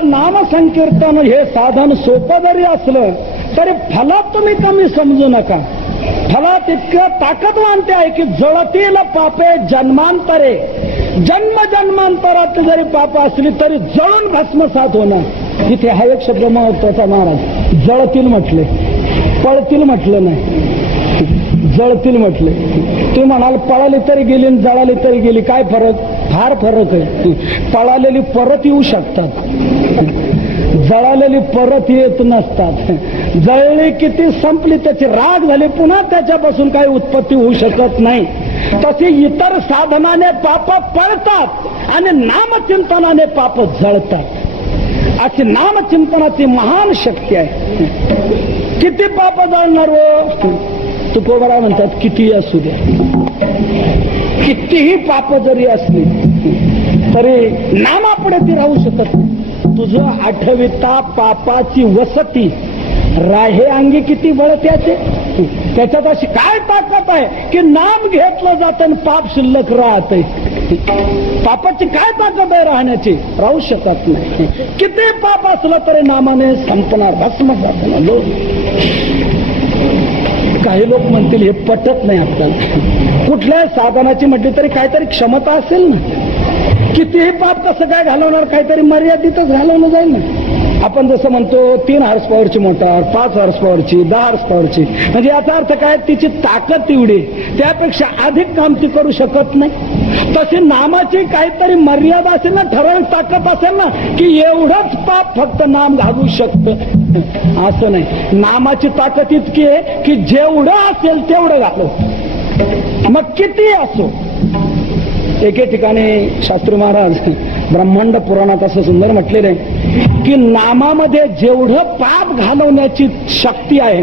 नामसंकीर्तन हे साधन सोपं जरी असलं तरी फलात तुम्ही कमी समजू नका. फलात इतकं ताकदवान ते आहे की जळतील पापे जन्मांतरे. जन्म जन्मांतरात जरी पाप असली तरी जळून भस्मसात होणार. इथे हा एक शब्द महत्वाचा महाराज, जळतील म्हटले, पळतील म्हटलं नाही, जळतील म्हटले. ते म्हणाल पळाली तरी गेली आणि जळाली तरी गेली, काय फरक? फार फरक आहे. पळालेली परत येऊ शकतात, जळालेली परत येत नसतात. जळली किती संपली, त्याची राग झाली, पुन्हा त्याच्यापासून काही उत्पत्ती होऊ शकत नाही. तसे इतर साधनाने पाप पळतात आणि नामचिंतनाने पाप जळतात. अशी नामचिंतनाची महान शक्ती आहे. किती पाप जळणार हो? तुकोबरा म्हणतात कितीही असू द्या, कितीही पाप जरी असली तरी नामापुढे ती राहू शकत नाही. तुझं आठविता पापाची वसती राहे अंगी किती बळ त्याचे. त्याच्यात अशी काय ताकद आहे की नाम घेतलं जातं आणि पाप शिल्लक राहते. पापाची काय ताकद आहे राहण्याची? राहू शकत नाही. किती पाप असलं तरी नामाने संपणार, भस्म जाणार लोक. काही लोक म्हणतील हे पटत नाही आपल्याला. कुठल्याही साधनाची म्हटली तरी काहीतरी क्षमता असेल ना. कितीही पाप कसं काय घालवणार? काहीतरी मर्यादितच घालवलं जाईल ना. आपण जसं म्हणतो 3 हॉर्स पॉवरची मोटार, 5 हॉर्स पॉवरची, 10 हॉर्स पॉवरची, म्हणजे याचा अर्थ काय? तिची ताकद तेवढी, त्यापेक्षा अधिक काम ती करू शकत नाही. तशी नामाची काहीतरी मर्यादा असेल ना, ठराविक ताकद असेल ना, की एवढंच पाप फक्त नाम घालू शकतं. असं नाही. नामाची ताकद इतकी आहे की जेवढं असेल तेवढं घालव, मग किती असो. एके ठिकाणी शास्त्री महाराज ब्रह्मांड पुराणात असं सुंदर म्हटलेलं आहे की नामामध्ये जेवढं पाप घालवण्याची शक्ती आहे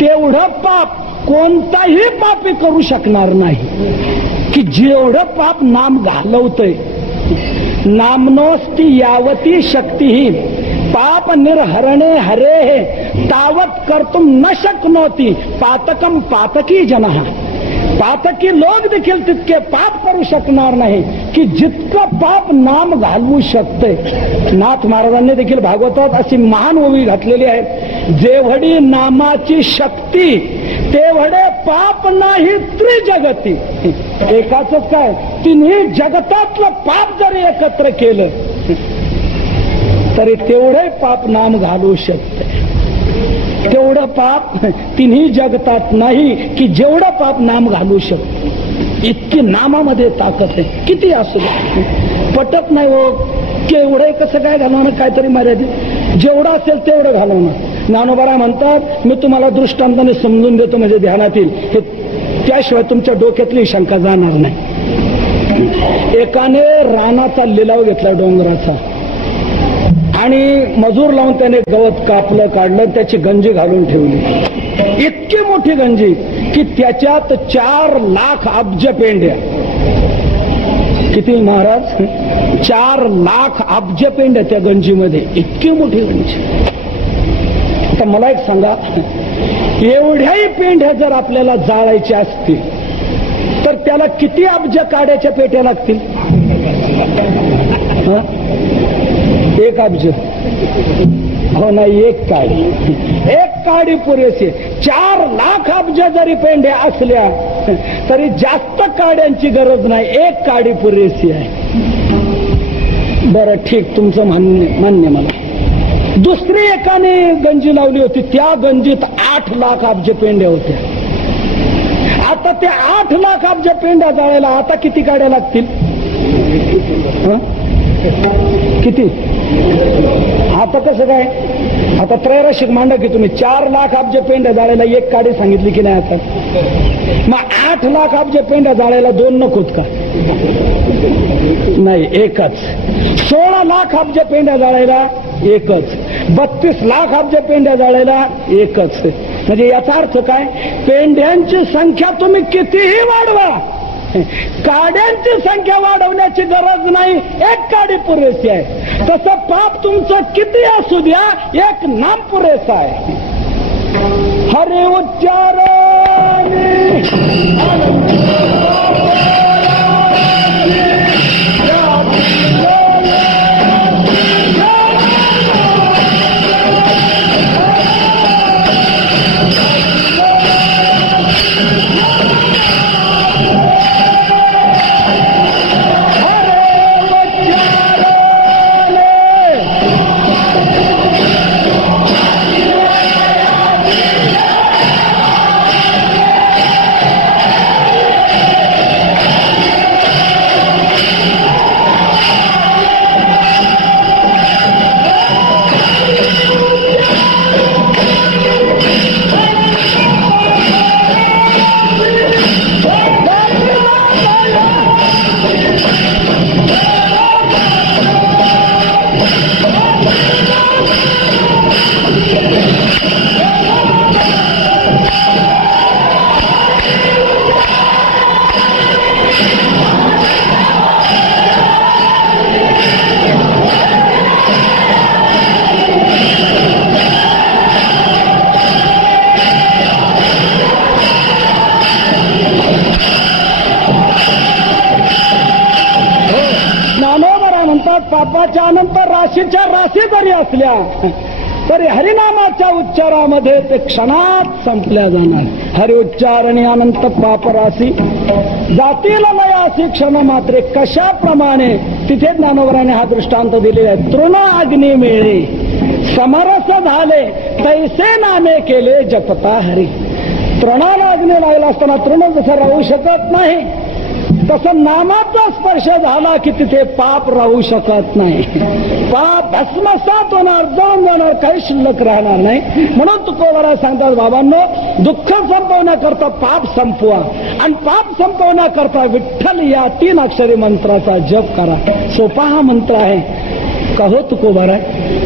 तेवढं पाप कोणताही पापी करू शकणार नाही. की जेवढं पाप नाम घालवतंय, नामनोस्ती यावती शक्ती ही पाप निर्हरणे हरे तावत कर्तुम न शक्नोती पातकम पातकी जनः. पातकी लोक देखील तितके पाप करू शकणार नाही की जितकं पाप नाम घालवू शकते. नाथ महाराजांनी देखील भागवतात अशी महान ओवी घातलेली आहे, जेवढी नामाची शक्ती तेवढे पाप नाही त्रिजगती. एकाच काय, तिन्ही जगतातलं पाप जरी एकत्र केलं तरी तेवढे पाप नाम घालवू शकते. तेवढं पाप तिन्ही जगतात नाही की जेवढं पाप नाम घालू शकतो. इतकी नामामध्ये ताकद आहे. किती असू दे, पटत नाही हो की एवढं कसं काय घालवणं, काहीतरी मर्यादित जेवढं असेल तेवढं घालवणं. ज्ञानोबा म्हणतात मी तुम्हाला दृष्टांताने समजून देतो म्हणजे ध्यानात येईल, हे त्याशिवाय तुमच्या डोक्यातली शंका जाणार नाही. एकाने रानाचा लिलाव घेतला, डोंगराचा, आणि मजूर लावून त्याने गवत कापलं, काढलं, त्याची गंजी घालून ठेवली. इतकी मोठी गंजी की त्याच्यात 4 लाख अब्ज पेंड्या. किती महाराज? 4 लाख अब्ज पेंड्या त्या गंजीमध्ये. इतकी मोठी गंजी. तर मला एक सांगा, एवढ्याही पेंड्या जर आपल्याला जाळायच्या असतील तर त्याला किती अब्ज काड्याच्या पेट्या लागतील? 1 अब्ज हो नाही, 1 काडी. 1 काडी पुरेसे. 4 लाख अब्ज जरी पेंड्या असल्या तरी जास्त काड्यांची गरज नाही, 1 काडी पुरेशी आहे. बरं ठीक, तुमचं मान्य मला. दुसरी एकाने गंजी लावली होती, त्या गंजीत 8 लाख अब्ज पेंड्या होत्या. आता त्या 8 लाख अब्ज पेंड्या जाळायला आता किती काड्या लागतील? किती? आता कसं काय? आता त्रैराशिक मांडा की तुम्ही 4 लाख अब्ज पेंड्या जाळायला 1 काडी सांगितली की नाही? आता मग 8 लाख अब्ज पेंड्या जाळायला 2 नकोत का? नाही, 1च. 16 लाख अब्ज पेंड्या जाळायला 1च. 32 लाख अब्ज पेंड्या जाळायला 1च. म्हणजे याचा अर्थ काय? पेंड्यांची संख्या तुम्ही कितीही वाढवा, काड्यांची संख्या वाढवण्याची गरज नाही, 1 काडी पुरेशी आहे. तसं पाप तुमचं किती असू द्या, 1 नाम पुरेसा आहे. हरे उच्चारण हरे आयुष्यात पापाच्या अनंत राशीच्या राशी जरी असल्या तरी हरिनामाच्या उच्चारामध्ये ते क्षणात संपल्या जाणार. हरि उच्चार आणि अनंत पाप राशी जातील लयासी क्षण मात्रे. कशाप्रमाणे तिथे ज्ञानोबराने हा दृष्टांत दिलेला आहे. तृण अग्नी मिळे समरस झाले तैसे नामे केले जपता हरी. तृणाला अग्नी लागला असताना तृण जसं राहू शकत नाही तसं नामाचा स्पर्श झाला की तिथे पाप राहू शकत नाही. पाप भस्मसात होणार, जळून जाणार, काही शिल्लक राहणार नाही. म्हणून तुकोबाराय सांगतात बाबांनो, दुःख संपवण्याकरता पाप संपवा आणि पाप संपवण्याकरता विठ्ठल या 3 अक्षरी मंत्राचा जप करा. सोपा हा मंत्र आहे का हो तुकोबाराय?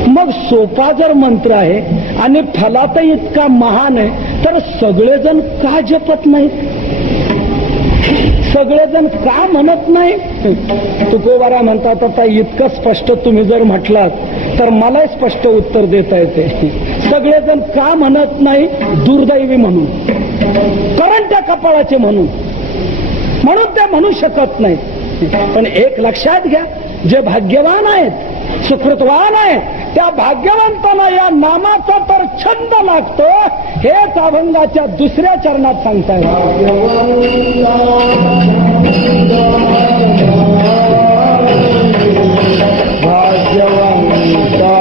मग सोपा जर मंत्र आहे आणि फलात इतका महान आहे तर सगळेजण का जपत नाहीत? सगळेजण का म्हणत नाही? तुकोबाराय म्हणतात आता इतकं स्पष्ट तुम्ही जर म्हटलात तर मला स्पष्ट उत्तर देता येते. सगळेजण का म्हणत नाही? दुर्दैवी म्हणून, कारण त्या कपाळाचे म्हणून ते म्हणू शकत नाही. पण एक लक्षात घ्या, जे भाग्यवान आहेत, सुकृतवान आहेत, त्या भाग्यवंतांना या नामाचा तर छंद लागतो. हेच अभंगाच्या 2ऱ्या चरणात सांगताय. भाग्यवंता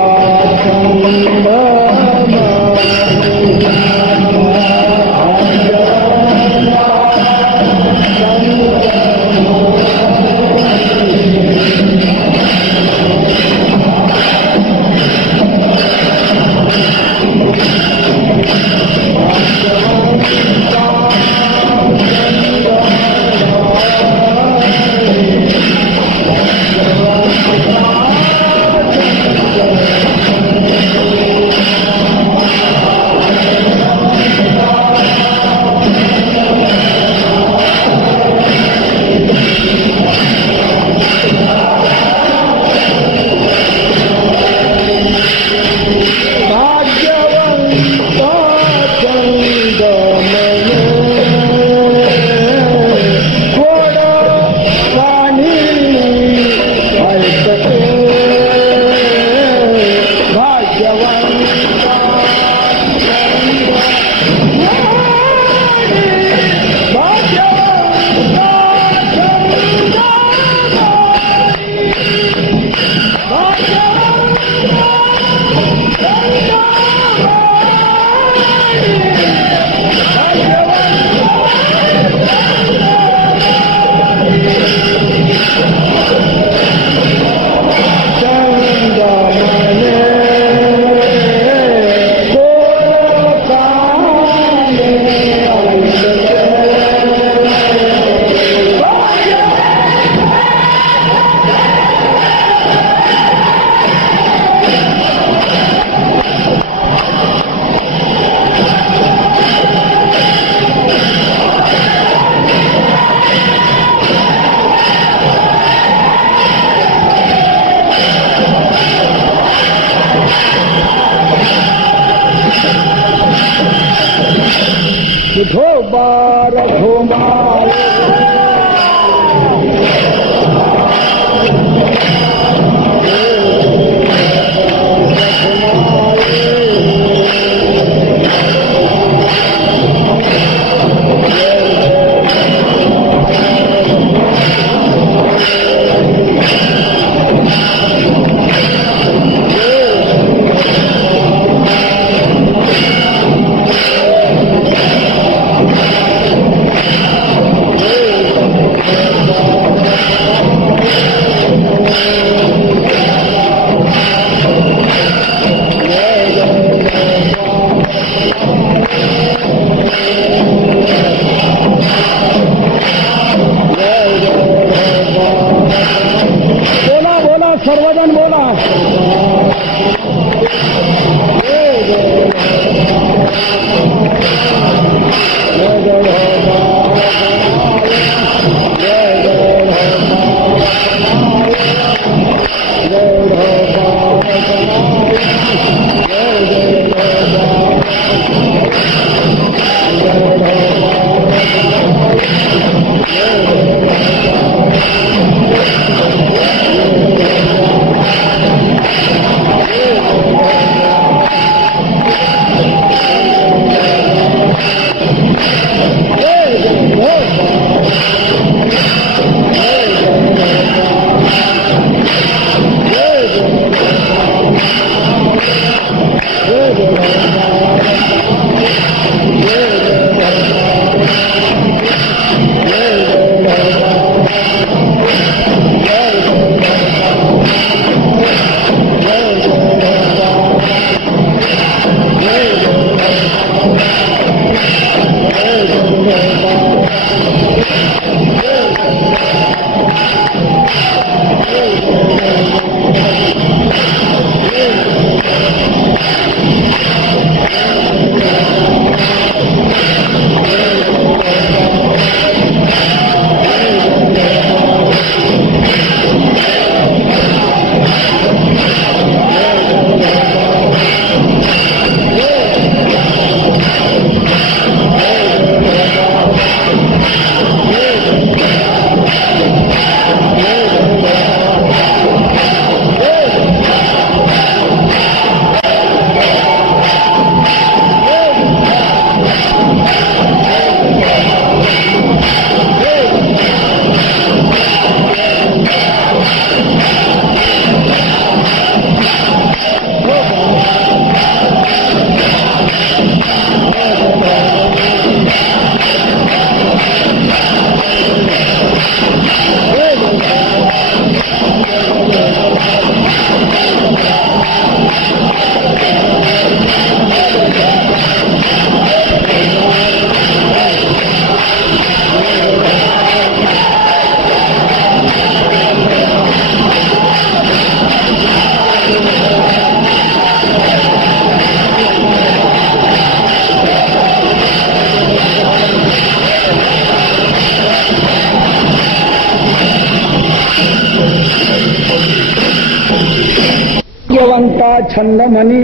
छंद म्हणी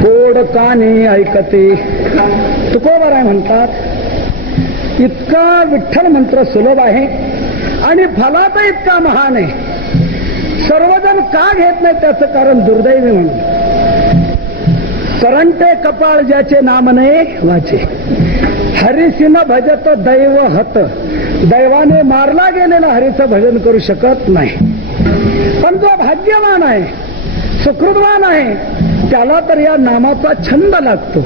गोड कानी ऐकते. तुकोबाराय म्हणतात इतका विठ्ठल मंत्र सुलभ आहे आणि फलात इतका महान आहे. सर्वजण का घेत नाही त्याचं कारण दुर्दैवी म्हणून. करंटे कपाळ ज्याचे नाम नाही वाचे, हरिसिन भजत दैव हत. दैवाने मारला गेलेला हरीचं भजन करू शकत नाही. पण जो भाग्यवान आहे, सुकृतवान आहे, त्याला तर या नामाचा छंद लागतो.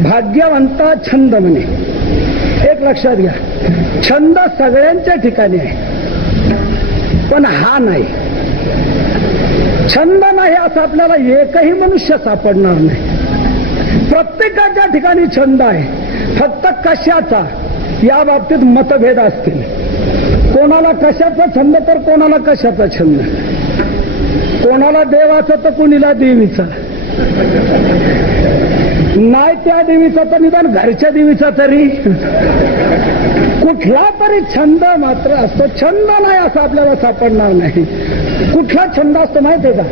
भाग्यवंता छंद म्हणे. एक लक्षात घ्या, छंद सगळ्यांच्या ठिकाणी आहे, पण हा नाही. छंद नाही असं आपल्याला एकही मनुष्य सापडणार नाही. प्रत्येकाच्या ठिकाणी छंद आहे, फक्त कशाचा या बाबतीत मतभेद असतील. कोणाला कशाचा छंद तर कोणाला कशाचा छंद, कोणाला देवाचा तर कोणीला देवीचा, नाही त्या देवीचा तर निदान घरच्या देवीचा तरी. कुठला तरी छंद मात्र असतो. छंद नाही असं आपल्याला सापडणार नाही. कुठला छंद असतो माहितीये का?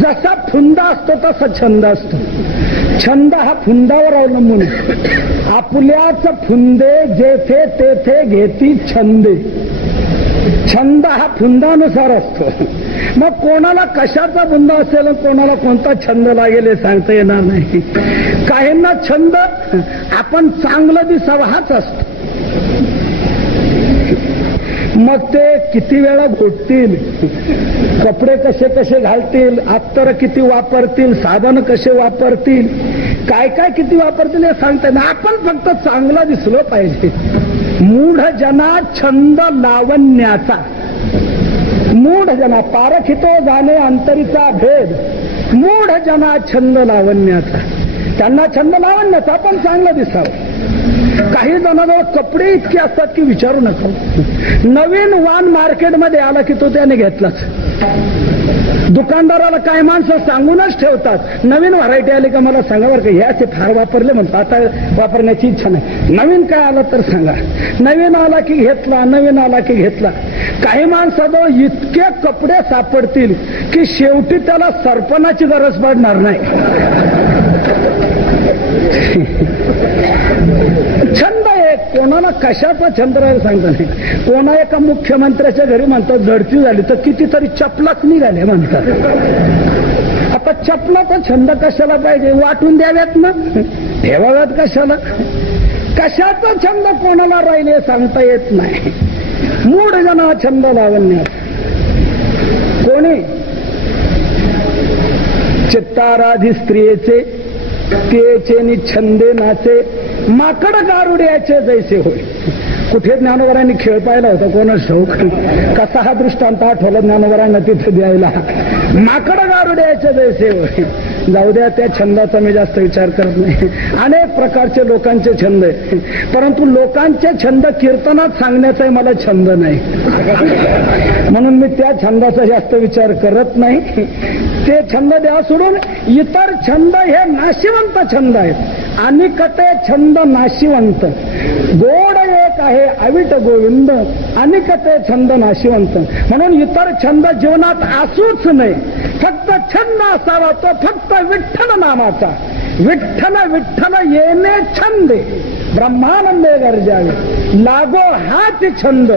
जसा फुंदा असतो तसा छंद असतो. छंद हा फुंदावर अवलंबून आहे. आपल्याच फुंदे जेथे तेथे घेती छंदे. छंद हा फुंदानुसार असतो. मग कोणाला कशाचा बुंदा असेल, कोणाला कोणता छंद लागेल हे सांगता येणार नाही. काहींना छंद आपण चांगलं दिसावं हाच असतो. मग ते किती वेळा घोटतील, कपडे कसे कसे घालतील, अत्तर किती वापरतील, साधन कसे वापरतील, काय काय किती वापरतील हे सांगता येणार. आपण फक्त चांगलं दिसलो पाहिजे. मूढ जना छंद लावण्याचा. मूढ जना पारखितो जाणे अंतरीचा भेद. मूढ जना छंद लावण्याचा. त्यांना छंद लावण्याचा पण चांगलं दिसावं. काही जणांजवळ कपडे इतके असतात की विचारू नका. नवीन वाण मार्केटमध्ये आला की तो त्याने घेतलाच. दुकानदाराला काय माणसं सांगूनच ठेवतात, नवीन व्हरायटी आली का मला सांगा बरं का, ह्या ते फार वापरले म्हणतात, आता वापरण्याची इच्छा नाही. नवीन काय आलं तर सांगा. नवीन आला की घेतला, नवीन आला की घेतला. काही माणसाजवळ इतके कपडे सापडतील की शेवटी त्याला सरपणाची गरज पडणार नाही. छंद आहे, कोणाला कशाचा छंद राहील सांगता नाही. कोणा एका मुख्यमंत्र्याच्या घरी म्हणतात झडती झाली तर कितीतरी चपलाच निघाले म्हणतात. आता चपलाचा छंद कशाला पाहिजे? वाटून द्याव्यात ना, ठेवाव्यात कशाला? कशाचा छंद कोणाला राहील हे सांगता येत नाही. मूढ जना छंद लावण्यात. कोणी चित्ताराधी स्त्रियेचे तेचे नि छंदे नाचे, माकड गारुड्याचे जैसे होय. कुठे ज्ञानोबरांनी खेळ पाहिला होता कोणाच ठाऊक. कसा हा दृष्टांत आठवला ज्ञानोबरांना तिथे द्यायला. माकड गारुड्याचे जैसे होय. जाऊ द्या, त्या छंदाचा मी जास्त विचार करत नाही. अनेक प्रकारचे लोकांचे छंद आहे, परंतु लोकांचे छंद कीर्तनात सांगण्याचाही मला छंद नाही, म्हणून मी त्या छंदाचा जास्त विचार करत नाही. ते छंद द्या सोडून इतर छंद हे नाशिवंत छंद आहेत. अनिकते छंद नाशिवंत. गोड एक आहे अविट गोविंद, अनिकते छंद नाशिवंत. म्हणून इतर छंद जीवनात असूच नाही. फक्त छंद असावा तो फक्त विठ्ठल नामाचा. विठ्ठल विठ्ठल येणे छंदे, ब्रह्मानंदे गरजावे. लागो हाच छंद,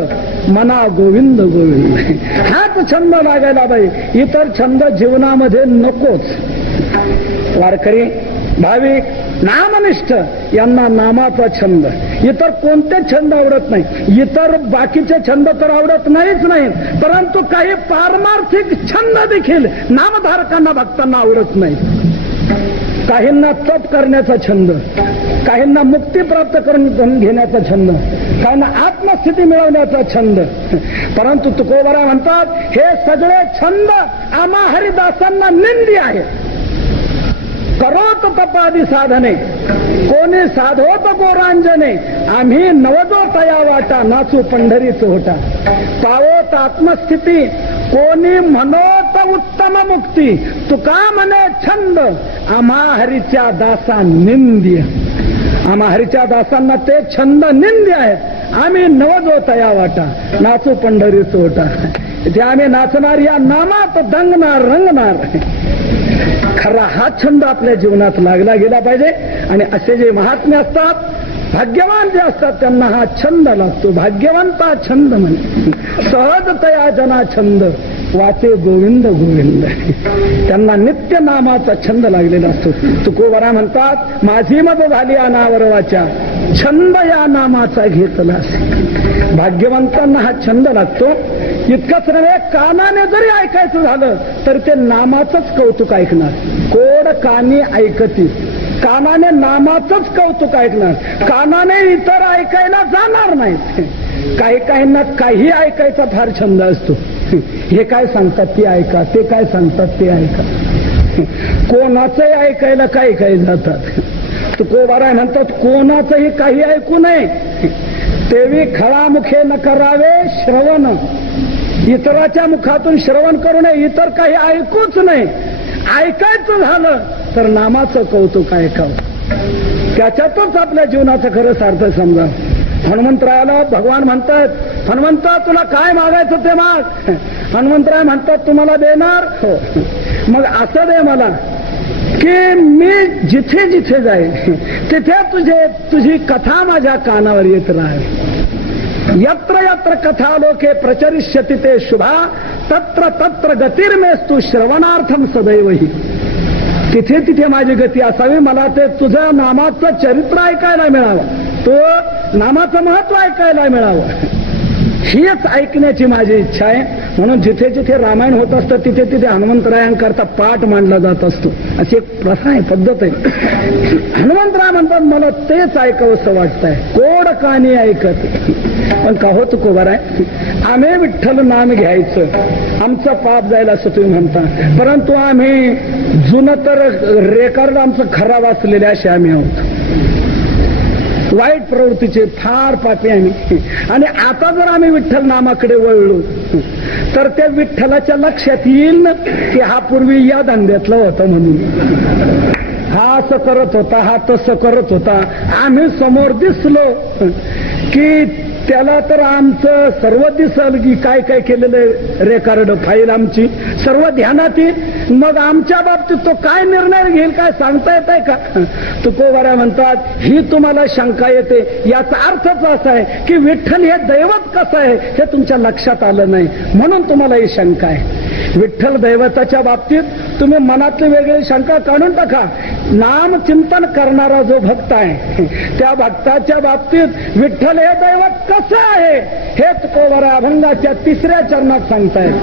मना गोविंद गोविंद. हाच छंद लागायला पाहिजे, इतर छंद जीवनामध्ये नकोच. वारकरी भाविक नामनिष्ठ यांना नामाचा छंद, इतर कोणते छंद आवडत नाही. इतर बाकीचे छंद तर आवडत नाहीच नाही, परंतु काही पारमार्थिक छंद देखील नामधारकांना भक्तांना आवडत नाही. काहींना तप करण्याचा छंद, काहींना मुक्ती प्राप्त करून घेण्याचा छंद, काहींना आत्मस्थिती मिळवण्याचा छंद. परंतु तुकोबारा म्हणतात हे सगळे छंद आम्हा हरिदासांना निंदी आहे. करोत तपादी साधने, कोणी साधवत गोरांजने, आम्ही नवजोतया वाटा, नाचू पंढरी चोहटा. पावत आत्मस्थिती, कोणी म्हणत उत्तम मुक्ती, तुका म्हणे छंद, आम्हा हरीच्या दासा निंद्य. आम्हा हरीच्या दासांना ते छंद निंद्य आहेत. आम्ही नवजोतया वाटा, नाचू पंढरी चोहटा. जे आम्ही नाचणार, या नामात दंगणार रंगणार. खरा हा छंद आपल्या जीवनात लागला गेला पाहिजे. आणि असे जे महात्मे असतात, भाग्यवान जे असतात, त्यांना हा छंद लागतो. भाग्यवंता छंद म्हणे सहजतया जना छंद वाचे गोविंद गोविंद. त्यांना नित्य नामाचा छंद लागलेला असतो. तुकोबरा म्हणतात, माझी मत झाली अनावर वाचा, छंद या नामाचा घेतला असे. भाग्यवंतांना हा छंद लागतो. इतकंच नव्हे, कानाने जरी ऐकायचं झालं तर ते नामाचंच कौतुक ऐकणार. कोड कानी ऐकती, कानाने नामाचंच कौतुक ऐकणार, कानाने इतर ऐकायला जाणार नाहीत. काही काहींना काही ऐकायचा फार छंद असतो. हे काय सांगतात ते ऐका, ते काय सांगतात ते ऐका. कोणाचंही ऐकायला काही काही जातात. तुकोबारा म्हणतात, कोणाचंही काही ऐकू नये. तेवी खळामुखे न करावे श्रवण. इतराच्या मुखातून श्रवण करू नये, इतर काही ऐकूच नाही. ऐकायचं झालं तर नामाचं कौतुक ऐकावं. त्याच्यातच आपल्या जीवनाचं खरं सार्थ समजा. हनुमंतरायाला भगवान म्हणतात, हनुमंता तुला काय मागायचं ते माग. हनुमंतराय म्हणतात, तुम्हाला देणार हो, मग असं दे मला की मी जिथे जिथे जाईल तिथे तुझी कथा माझ्या कानावर येत राहील. यत्र यत्र कथा लोके प्रचरिष्यति ते शुभा तत्र तत्र गतिर्मेस्तु श्रवणार्थम सदैवही. तिथे तिथे माझी गती असावी. मला ते तुझ्या नामाचं चरित्र ऐकायला मिळावं, तो नामाचं महत्व ऐकायला मिळावं, हीच ऐकण्याची माझी इच्छा आहे. म्हणून जिथे जिथे रामायण होत असतं तिथे तिथे हनुमंतरायांकरता पाठ मांडला जात असतो. अशी एक प्रथा आहे, पद्धत आहे. हनुमंतराय म्हणतात, मला तेच ऐकावंसं वाटतंय, कोड कानी ऐकत. पण का हो तुकोबार आहे, आम्ही विठ्ठल नाम घ्यायचं, आमचं पाप जायला असं तुम्ही म्हणता. परंतु आम्ही जुनं तर रेकॉर्ड आमचं खराब असलेले असे आम्ही आहोत. वाईट प्रवृत्तीचे फार पापी आम्ही. आणि आता जर आम्ही विठ्ठल नामाकडे वळलो तर त्या विठ्ठलाच्या लक्षात येईल की हा पूर्वी या धंद्यातला होता म्हणून. हा असं करत होता, हा तसं करत होता. आम्ही समोर दिसलो की त्याला तर आमचं सर्व दिसल की काय काय केलेलं रेकॉर्ड फाईल आमची सर्व ध्यानात येईल. मग आमच्या बाबतीत तो काय निर्णय घेईल काय सांगता येत आहे का. तुकोबारा म्हणतात, ही तुम्हाला शंका येते, याचा अर्थच असा आहे की विठ्ठल हे दैवत कसं आहे हे तुमच्या लक्षात आलं नाही, म्हणून तुम्हाला ही शंका आहे. विठ्ठल दैवताच्या बाबतीत तुम्ही मनातली वेगळी शंका काढून टाका. नाम चिंतन करणारा जो भक्त आहे त्या भक्ताच्या बाबतीत विठ्ठल हे दैवत कसं आहे हे तुकोबारा अभंगाच्या 3ऱ्या चरणात सांगतायत.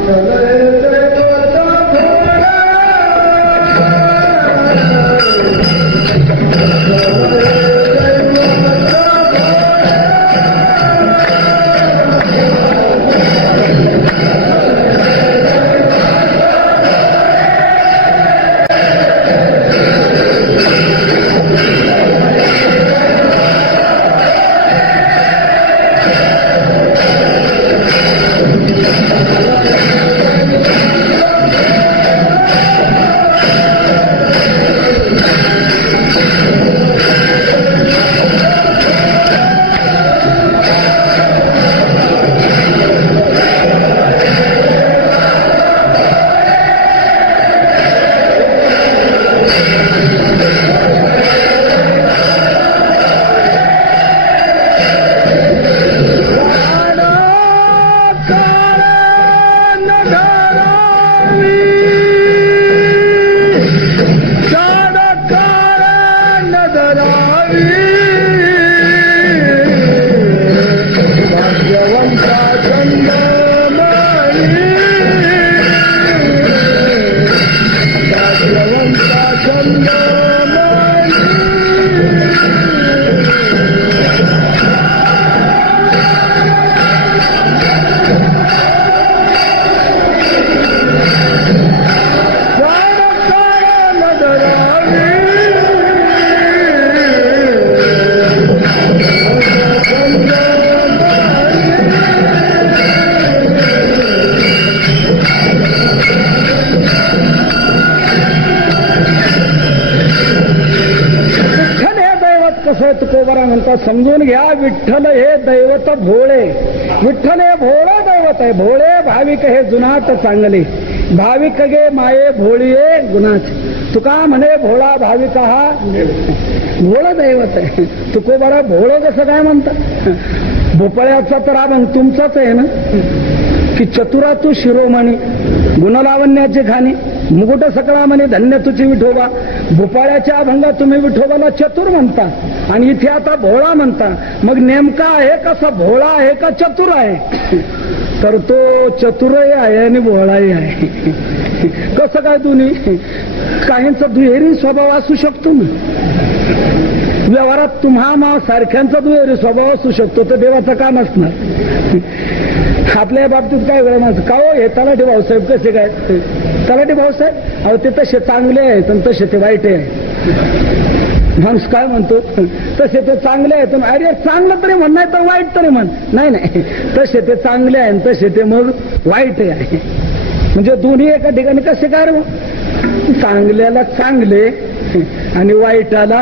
तुकोबारा म्हणतात, समजून घ्या विठ्ठल हे दैवत भोळे. विठ्ठल हे भोळे दैवत आहे. भोळे भाविक हे जुनाट चांगले, भाविक गे माये भोळीये गुणाचे. तुका म्हणे भोळा भाविका हा भोळ दैवत आहे. तुकोबाला भोळ कसं काय म्हणतात? भोपळ्याचा तर अभंग तुमचाच आहे ना की चतुरा तू शिरोमणी गुणलावण्याची खाणी मुकुट सकळा म्हणे धन्य तुझी विठोबा. भोपाळ्याच्या अभंगात तुम्ही विठोबाला चतुर म्हणता आणि इथे आता भोळा म्हणता. मग नेमका आहे कसा भोळा आहे का चतुर आहे? तर तो चतुरही आहे आणि भोळाही आहे. कसं काय? दोन्ही काहींचा दुहेरी स्वभाव असू शकतो ना. व्यवहारात तुम्हा मा सारख्यांचा दुहेरी स्वभाव असू शकतो, तर देवाचा का नसणार? आपल्या बाबतीत काय वेळ माझं का हो हे तलाठी भाऊसाहेब कसे काय? तलाठी भाऊसाहेब अहो ते तसे चांगले आहेत आणि तसे ते वाईट आहे. माणूस काय म्हणतो? तसे ते चांगले आहेत. अरे चांगलं तरी म्हण, नाही तर वाईट तरी म्हण. नाही नाही, तसे ते चांगले आहे तसे ते मग वाईट आहे. म्हणजे दोन्ही एका ठिकाणी कसे काय? चांगल्याला चांगले आणि वाईटाला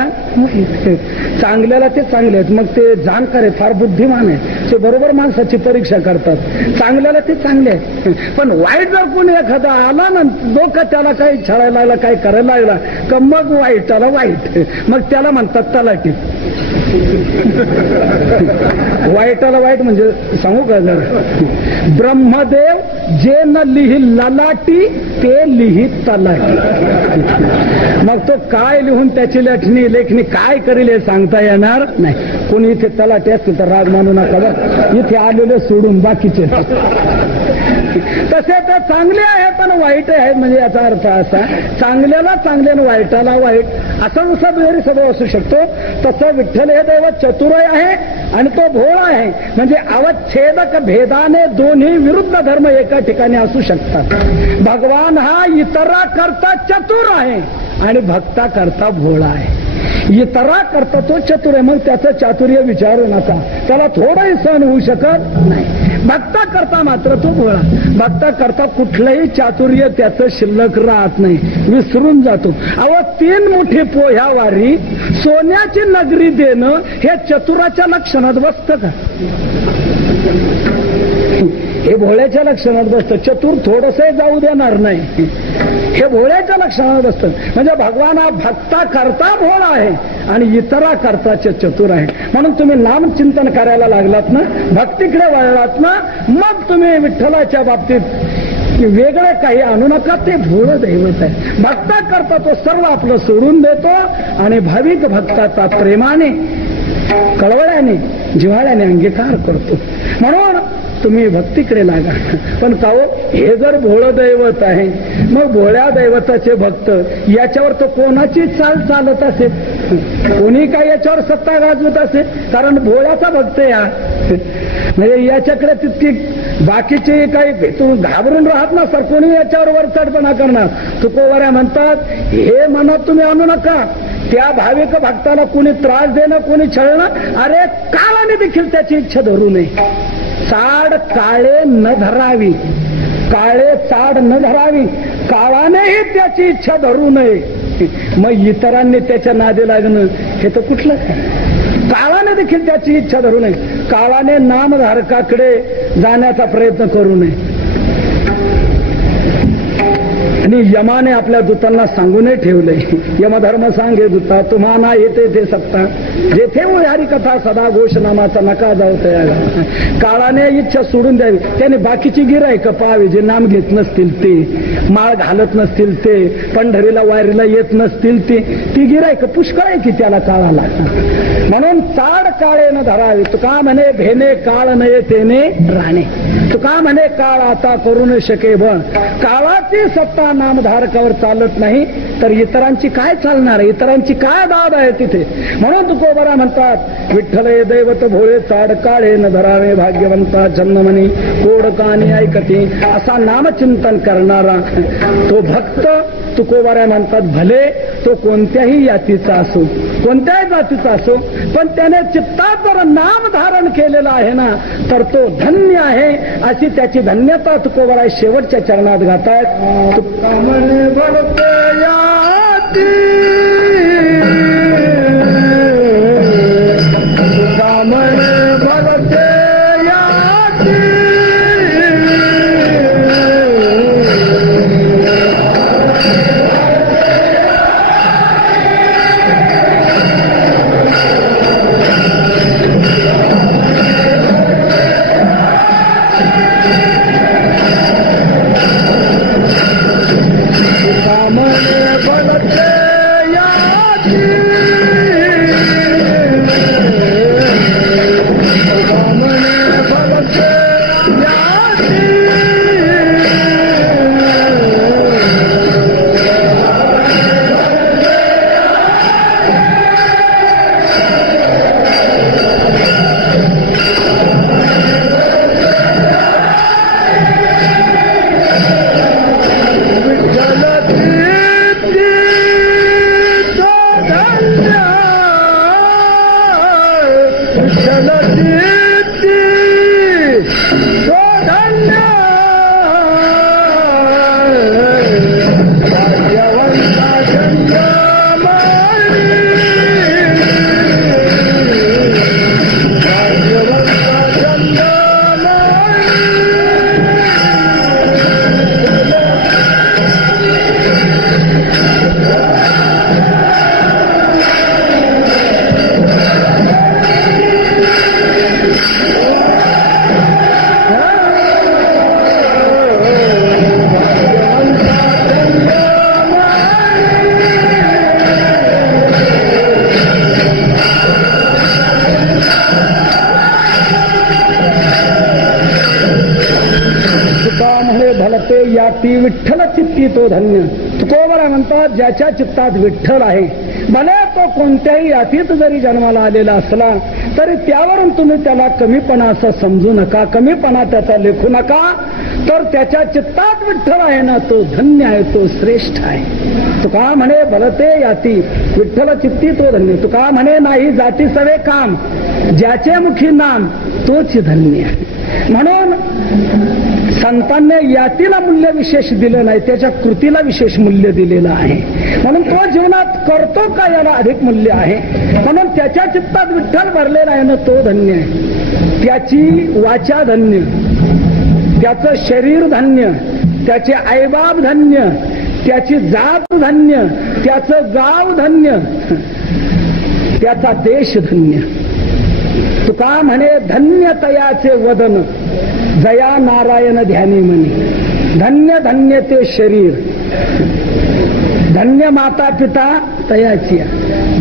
चांगल्याला ते चांगले आहेत. मग ते जाणकार आहेत, फार बुद्धिमान आहेत, ते बरोबर माणसाची परीक्षा करतात. चांगल्याला ते चांगले आहेत, पण वाईट जर कोणी एखादा आला ना डोकं त्याला काही छळायला लागला, काही करायला लागला का मग वाईटाला वाईट, मग त्याला म्हणतात तलाठी. वाईटाला वाईट म्हणजे सांगू का जरा? ब्रह्मदेव जे न लिही ललाटी ते लिही तलाटी. मग तो काय लिहून त्याची लेखणी काय करेल हे सांगता येणार नाही. कोणी इथे तलाठी असतील तर राग मानू नका बरं. इथे आलेले सोडून बाकीचे तसे ते चांगले आहे पण वाईट आहेत. म्हणजे याचा अर्थ असा, चांगल्याला चांगले आणि वाईटाला वाईट असा जसा दुहेरी स्वभाव असू शकतो, तसं विठ्ठल हे दैवत चतुरय आहे आणि तो भोळा आहे. म्हणजे अवच्छेदक भेदाने दोन्ही विरुद्ध धर्म एका ठिकाणी असू शकतात. भगवान हा इतरा करता चतुर आहे आणि भक्ता करता भोळा आहे. इतरा करता तो चतुर आहे, मग त्याचं चातुर्य विचारू नका, त्याला थोडंही सहन होऊ शकत नाही. भक्ता करता मात्र तो भोळा. भक्ता करता कुठलंही चातुर्य त्याचं शिल्लक राहत नाही, विसरून जातो. अहो 3 मुठी पोह्यावारी सोन्याची नगरी देणं हे चतुराच्या लक्षणात बसतं का? हे भोळ्याच्या लक्षणात बसतं. चतुर थोडंसं जाऊ देणार नाही, हे भोळ्याच्या लक्षणात बसतं. म्हणजे भगवान हा भक्ता करता भोळा आहे आणि इतरा करता चतुर आहे. म्हणून तुम्ही नामचिंतन करायला लागलात ना, भक्तीकडे वळलात ना, मग तुम्ही विठ्ठलाच्या बाबतीत वेगळं काही आणू नका. ते भोळ दैवत आहे. भक्ता करता तो सर्व आपलं सोडून देतो आणि भाविक भक्ताचा प्रेमाने कळवळ्याने जिव्हाळ्याने अंगीकार करतो. म्हणून तुम्ही भक्तीकडे लागा. पण का हो, हे जर भोळ दैवत आहे, मग भोळ्या दैवताचे भक्त याच्यावर तो कोणाची चाल चालत असेल? कोणी काय याच्यावर सत्ता गाजवत असेल? कारण भोळ्याचा भक्त या म्हणजे याच्याकडे तितकी बाकीचे काही भेटून घाबरून राहत ना सर, कोणी याच्यावर वरचढपणा करणार. तुकोबाऱ्या म्हणतात हे मनात तुम्ही आणू नका. त्या भाविक भक्ताला कोणी त्रास देणं, कोणी छळणं, अरे काळाने देखील त्याची इच्छा धरू नये. चाड काळे न धरावी, काळे चाड न धरावी, काळानेही त्याची इच्छा धरू नये. मग इतरांनी त्याच्या नादी लागणं हे तर कुठलं? काळाने देखील त्याची इच्छा धरू नये. काळाने नामधारकाकडे जाण्याचा प्रयत्न करू नये. आणि यमाने आपल्या दूतांना सांगूनही ठेवलंय, यमधर्म सांगे दूता तुम्हाला येते ते सत्ता, जेथे हरिकथा सदा घोषनामाचा नका जाऊ तयार. काळाने इच्छा सोडून द्यावी. त्याने बाकीची गिऱ्हाईकं पाहावी, जे नाम घेत नसतील ते, माळ घालत नसतील ते, पंढरीला वारीला येत नसतील ते, ती गिऱ्हाईकं पुष्कळ आहे की त्याला काळाला. म्हणून चाड काळे न धरावी. तुका म्हणे भेने काळ नये तेने राणे. तुका म्हणे काळ आता करू न शके बळ. काळाची सत्ता नामधारकावर चालत नाही तर इतरांची काय चालणार? इतरांची काय दाद आहे तिथे? म्हणून तुकोबारा म्हणतात विठ्ठल हे दैवत भोळे चाड काळे न धरावे भाग्यवंता जन्मनी कोडकानी ऐकती. असा नामचिंतन करणारा तो भक्त तुकोबारा म्हणतात भले तो कोणत्याही जातीचा असो, कोणत्याही जातीचा असो, पण त्याने चित्तात जर नाम धारण केलेलं आहे ना तर तो धन्य आहे. अशी त्याची धन्यता तुकोबारा शेवटच्या चरणात गातायत. तुकामने भरते याती, तुकामने भरते याती, म्हणे भलते याती विठ्ठल चित्ती तो धन्य. तुकोबरा म्हणतात ज्याच्या चित्तात विठ्ठल आहे, भले तो कोणत्याही यातीत जरी जन्माला आलेला असला तरी त्यावरून तुम्ही त्याला कमीपणा असं समजू नका, कमीपणा त्याचा लेखू नका. तर त्याच्या चित्तात विठ्ठल आहे ना, तो धन्य आहे, तो श्रेष्ठ आहे. तुका म्हणे भलते याती विठ्ठल चित्ती तो धन्य. तुका म्हणे नाही जाती सवे काम, ज्याचे मुखी नाम तोच धन्य आहे. म्हणून संतांनी यातीला मूल्य विशेष दिलं नाही, त्याच्या कृतीला विशेष मूल्य दिलेलं आहे. म्हणून तो जीवनात करतो का याला अधिक मूल्य आहे. म्हणून त्याच्या चित्तात विठ्ठल भरलेला आहे ना, तो धन्य आहे. त्याची वाचा धन्य, त्याचं शरीर धन्य, त्याचे आईबाप धन्य, त्याची जात धन्य, त्याचं गाव धन्य, त्याचा देश धन्य. तुका म्हणे धन्य तयाचे वदन, जया नारायण ध्यानी म्हणे. धन्य धन्य ते शरीर, धन्य माता पिता तयाची,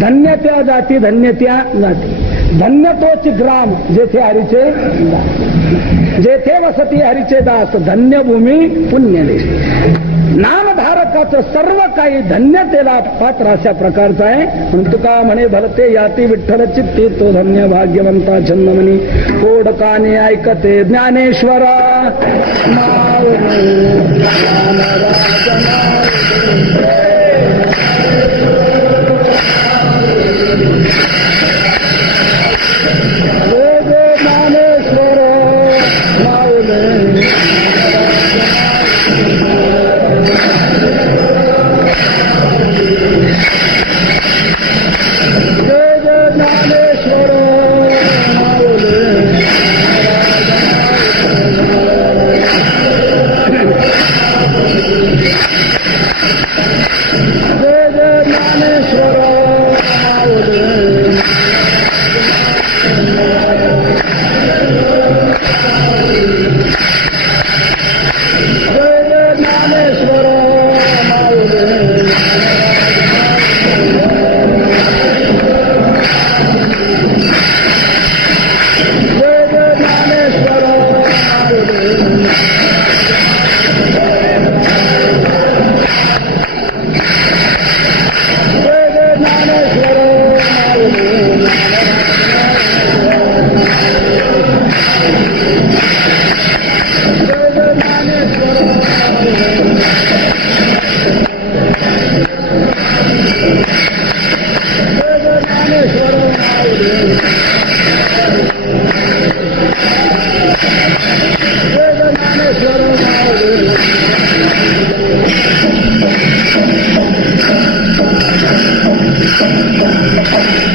धन्य त्या जाती, धन्य त्या जाती, धन्य तोच ग्राम जेथे हरीचे जेथे वसती हरीचे दास, धन्य भूमी पुण्यदेश. नामधारकाचं सर्व काही धन्यतेला पात्र अशा प्रकारचं आहे. म्हणून तुका म्हणे भलते याती विठ्ठल चित्ती तो धन्य. भाग्यवंता छंदमणी कोडकाने ऐकते ज्ञानेश्वरा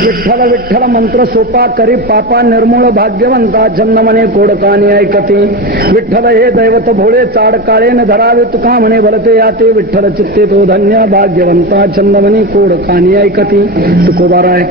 विठ्ठल विठ्ठल मंत्र सोपा करी पापा निर्मूळ. भाग्यवंता जन्मने कोडकाने ऐकते. विठ्ठल हे दैवत भोळे चाड काळेन धरावे. तुका म्हणे भलते याते विठ्ठल चित्ते तो धन्य. भाग्यवंता जन्मने कोडकाने ऐकते. तुकोबाराय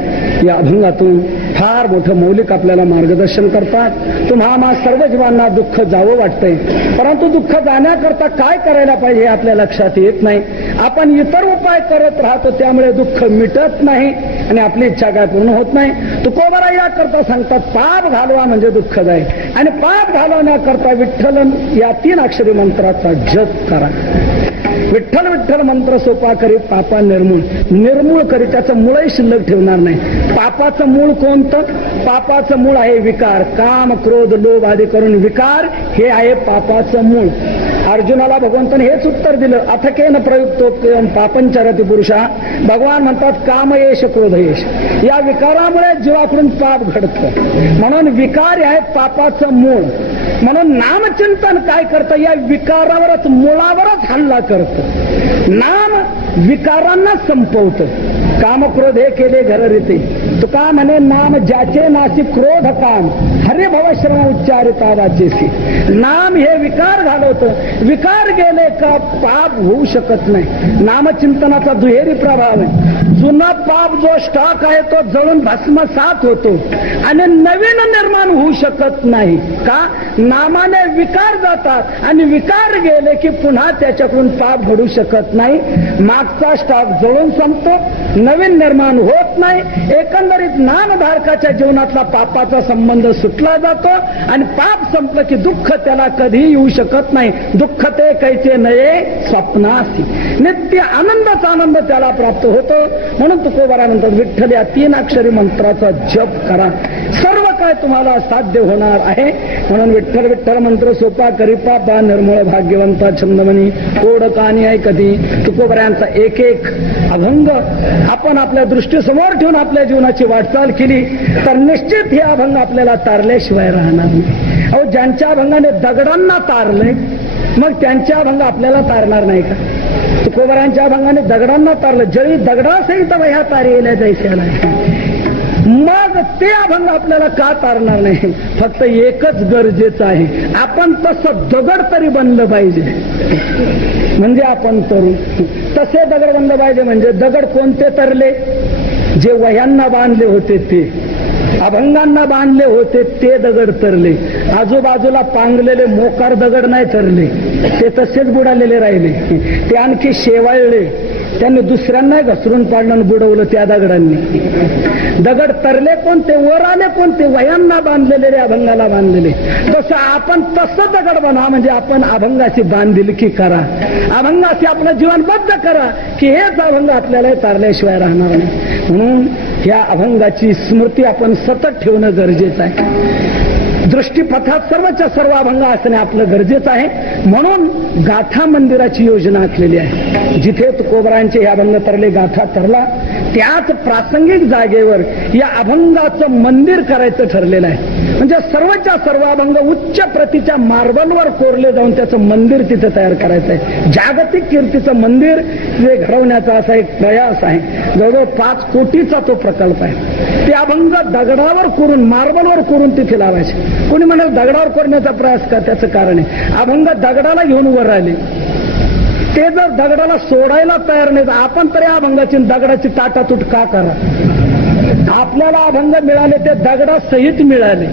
या अभंगातून फार मोठं मौलिक आपल्याला मार्गदर्शन करतात. तुम्हा सर्व जीवांना दुःख जावं वाटतंय, परंतु दुःख जाण्याकरता काय करायला पाहिजे हे आपल्या लक्षात येत नाही. आपण इतर उपाय करत राहतो, त्यामुळे दुःख मिटत नाही आणि आपली इच्छा काय पूर्ण होत नाही. तुकोबारा याकरता सांगतात पाप घालवा म्हणजे दुःख जाईल, आणि पाप घालवण्याकरता विठ्ठल या 3 अक्षरी मंत्राचा जप करा. विठ्ठल विठ्ठल मंत्र सोपा करी पापा निर्मूळ. निर्मूळ करी, त्याचं मूळही शिल्लक ठेवणार नाही. पापाचं मूळ कोणतं? पापाचं मूळ आहे विकार. काम क्रोध लोभ आदी करून विकार हे आहे पापाचं मूळ. अर्जुनाला भगवंताने हेच उत्तर दिलं, अथकेन प्रयुक्तो पापंचरती पुरुषा. भगवान म्हणतात कामयेश क्रोधयेश, या विकारामुळे जीवाकडून पाप घडतं. म्हणून विकार आहे पापाचं मूळ. म्हणून नामचिंतन काय करतं? या विकारावरच, मुळावरच हल्ला करतं. नाम विकारांना संपवतं. कामक्रोध हे केले घररीते. तुका म्हणे नाम ज्याचे नासी क्रोध काम, हरिभव श्रवण उच्चारिता वाचेसी. नाम हे विकार घालवतं. विकार गेले का पाप होऊ शकत नाही. नामचिंतनाचा दुहेरी प्रभाव आहे. जुना पाप जो स्टॉक आहे तो जळून भस्मसात होतो आणि नवीन निर्माण होऊ शकत नाही. का? नामाने विकार जातात आणि विकार गेले की पुन्हा त्याच्याकडून पाप घडू शकत नाही. मागचा स्टॉक जळून संपतो, नवीन निर्माण होत नाही. एकंदरीत नामधारकाच्या जीवनातला पापाचा संबंध सुटला जातो आणि पाप संपलं की दुःख त्याला कधी येऊ शकत नाही. दुःख ते कैचे नये स्वप्नासी, नित्य आनंदाचा आनंद त्याला प्राप्त होतो. म्हणून तुकोबारा म्हणतात विठ्ठल या 3 अक्षरी मंत्राचा जप करा, सर्व काय तुम्हाला साध्य होणार आहे. म्हणून विठ्ठल विठ्ठल मंत्र सोपा करिपा बा निर्मळ भाग्यवंता छंदमणी कोड कानी आहे कधी. तुकोबऱ्यांचा एक एक अभंग आपण आपल्या दृष्टीसमोर ठेवून आपल्या जीवनाची वाटचाल केली तर निश्चित हे अभंग आपल्याला तारल्याशिवाय राहणार नाही. अहो, ज्यांच्या अभंगाने दगडांना तारले मग त्यांच्या अभंग आपल्याला तारणार नाही का? तुकोबऱ्यांच्या अभंगाने दगडांना तारलं, जरी दगडासहित ह्या तारेला जायच्याला मग ते अभंग आपल्याला का तारणार नाही? फक्त एकच गरजेचं आहे, आपण तसं दगड तरी बनलं पाहिजे. म्हणजे आपण तरू तसे दगड बनलं पाहिजे. म्हणजे दगड कोणते तरले? जे वह्यांना बांधले होते ते, अभंगांना बांधले होते ते दगड तरले. आजूबाजूला पांगलेले मोकार दगड नाही तरले, ते तसेच बुडालेले राहिले. ते आणखी शेवाळले, त्यांनी दुसऱ्यांना घसरून पाडलं आणि बुडवलं त्या दगडांनी. दगड तरले कोणते? वर आले कोणते? वह्यांना बांधलेले, अभंगाला बांधलेले. तसं आपण तसं दगड बनवा. म्हणजे आपण अभंगाची बांधिलकी करा, अभंगाशी आपलं जीवनबद्ध करा की हेच अभंग आपल्याला तारल्याशिवाय राहणार नाही. म्हणून या अभंगाची स्मृती आपण सतत ठेवणं गरजेचं आहे. दृष्टीपथात सर्वच्या सर्व अभंग असणे आपलं गरजेचं आहे. म्हणून गाथा मंदिराची योजना आखलेली आहे. जिथे तुकोबरांचे हे अभंग तरले, गाथा तरला, त्याच प्रासंगिक जागेवर या अभंगाचं मंदिर करायचं ठरलेलं आहे. म्हणजे सर्वच्या सर्व अभंग उच्च प्रतीच्या मार्बलवर कोरले जाऊन त्याचं मंदिर तिथे तयार करायचं आहे. जागतिक कीर्तीचं मंदिर जे घडवण्याचा असा एक प्रयास आहे. जवळजवळ 5 कोटीचा तो प्रकल्प आहे. ते अभंग दगडावर कोरून, मार्बलवर कोरून तिथे लावायचे. कोणी म्हणाल दगडावर कोरण्याचा प्रयास का? त्याचं कारण आहे, अभंग दगडाला घेऊन वर आले. ते जर दगडाला सोडायला तयार नाही तर आपण तरी अभंगाची दगडाची ताटातूट का करा? आपल्याला अभंग मिळाले ते दगडासहित मिळाले.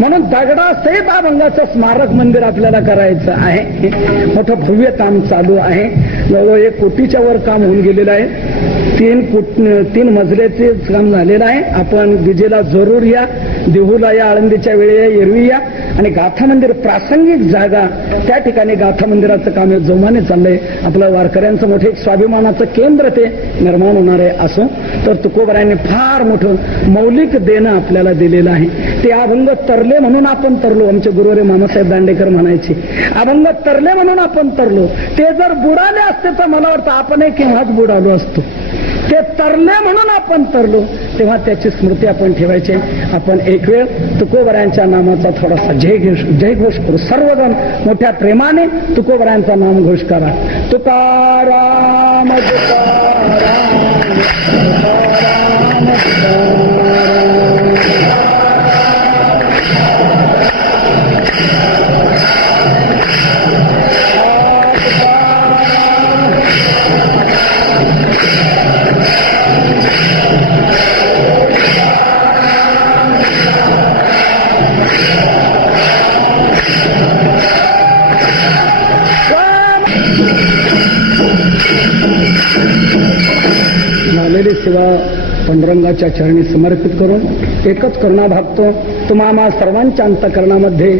म्हणून दगडासहित अभंगाचं स्मारक मंदिर आपल्याला करायचं आहे. मोठं भव्य काम चालू आहे. जवळजवळ 1 कोटीच्या वर काम होऊन गेलेलं आहे. 3 मजल्याचे काम झालेलं आहे. आपण विजेला जरूर या, देहूला या, आळंदीच्या वेळी या, एरवी या. आणि गाथा मंदिर प्रासंगिक जागा, त्या ठिकाणी गाथा मंदिराचं काम जोमाने चाललंय. आपलं वारकऱ्यांचं मोठं एक स्वाभिमानाचं केंद्र ते निर्माण होणार आहे. असो तर तुकोबरायांनी फार मोठं मौलिक देणं आपल्याला दिलेलं आहे. ते अभंग तरले म्हणून आपण तरलो. आमचे गुरुवारी मामासाहेब दांडेकर म्हणायचे अभंग तरले म्हणून आपण तरलो. ते जर बुडाले असते तर मला वाटतं आपणही केव्हाच बुडालो असतो. ते तरले म्हणून आपण तरलो, तेव्हा त्याची स्मृती आपण ठेवायची. आपण एक वेळ तुकोबरायांच्या नामाचा थोडासा जयघोष करू. सर्वजण मोठ्या प्रेमाने तुकोबरायांचा नाम घोष करा. तुकाराम तुकाराम तुकाराम तुकाराम. झालेली सेवा पांडुरंगाच्या चरणी समर्पित करून एकच करुणा भागतो. तुम्हा सर्वांच्या अंतःकरणामध्ये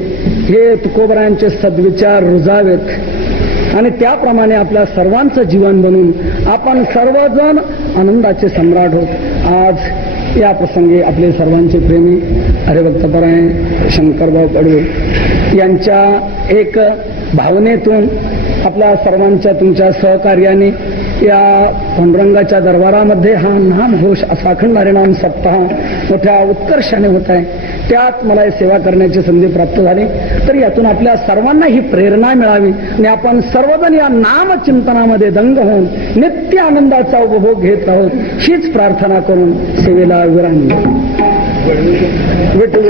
हे तुकोबरायांचे सद्विचार रुजावेत आणि त्याप्रमाणे आपल्या सर्वांचं जीवन बनून आपण सर्वजण आनंदाचे सम्राट होत. आज या प्रसंगी आपले सर्वांचे प्रेमी हरिभक्तपरायण शंकरभाऊ पडवे यांच्या एक भावनेतून आपल्या सर्वांच्या तुमच्या सहकार्याने या पांडुरंगाच्या दरबारामध्ये हा नामघोष असा अखंड हरिनाम सप्ताह मोठ्या उत्कर्षाने होत आहे. त्यात मला सेवा करण्याची संधी प्राप्त झाली. तर यातून आपल्या सर्वांना ही प्रेरणा मिळावी आणि आपण सर्वजण या नामचिंतनामध्ये दंग होऊन नित्य आनंदाचा उपभोग घेत आहोत, हीच प्रार्थना करून सेवेला विराम. विठू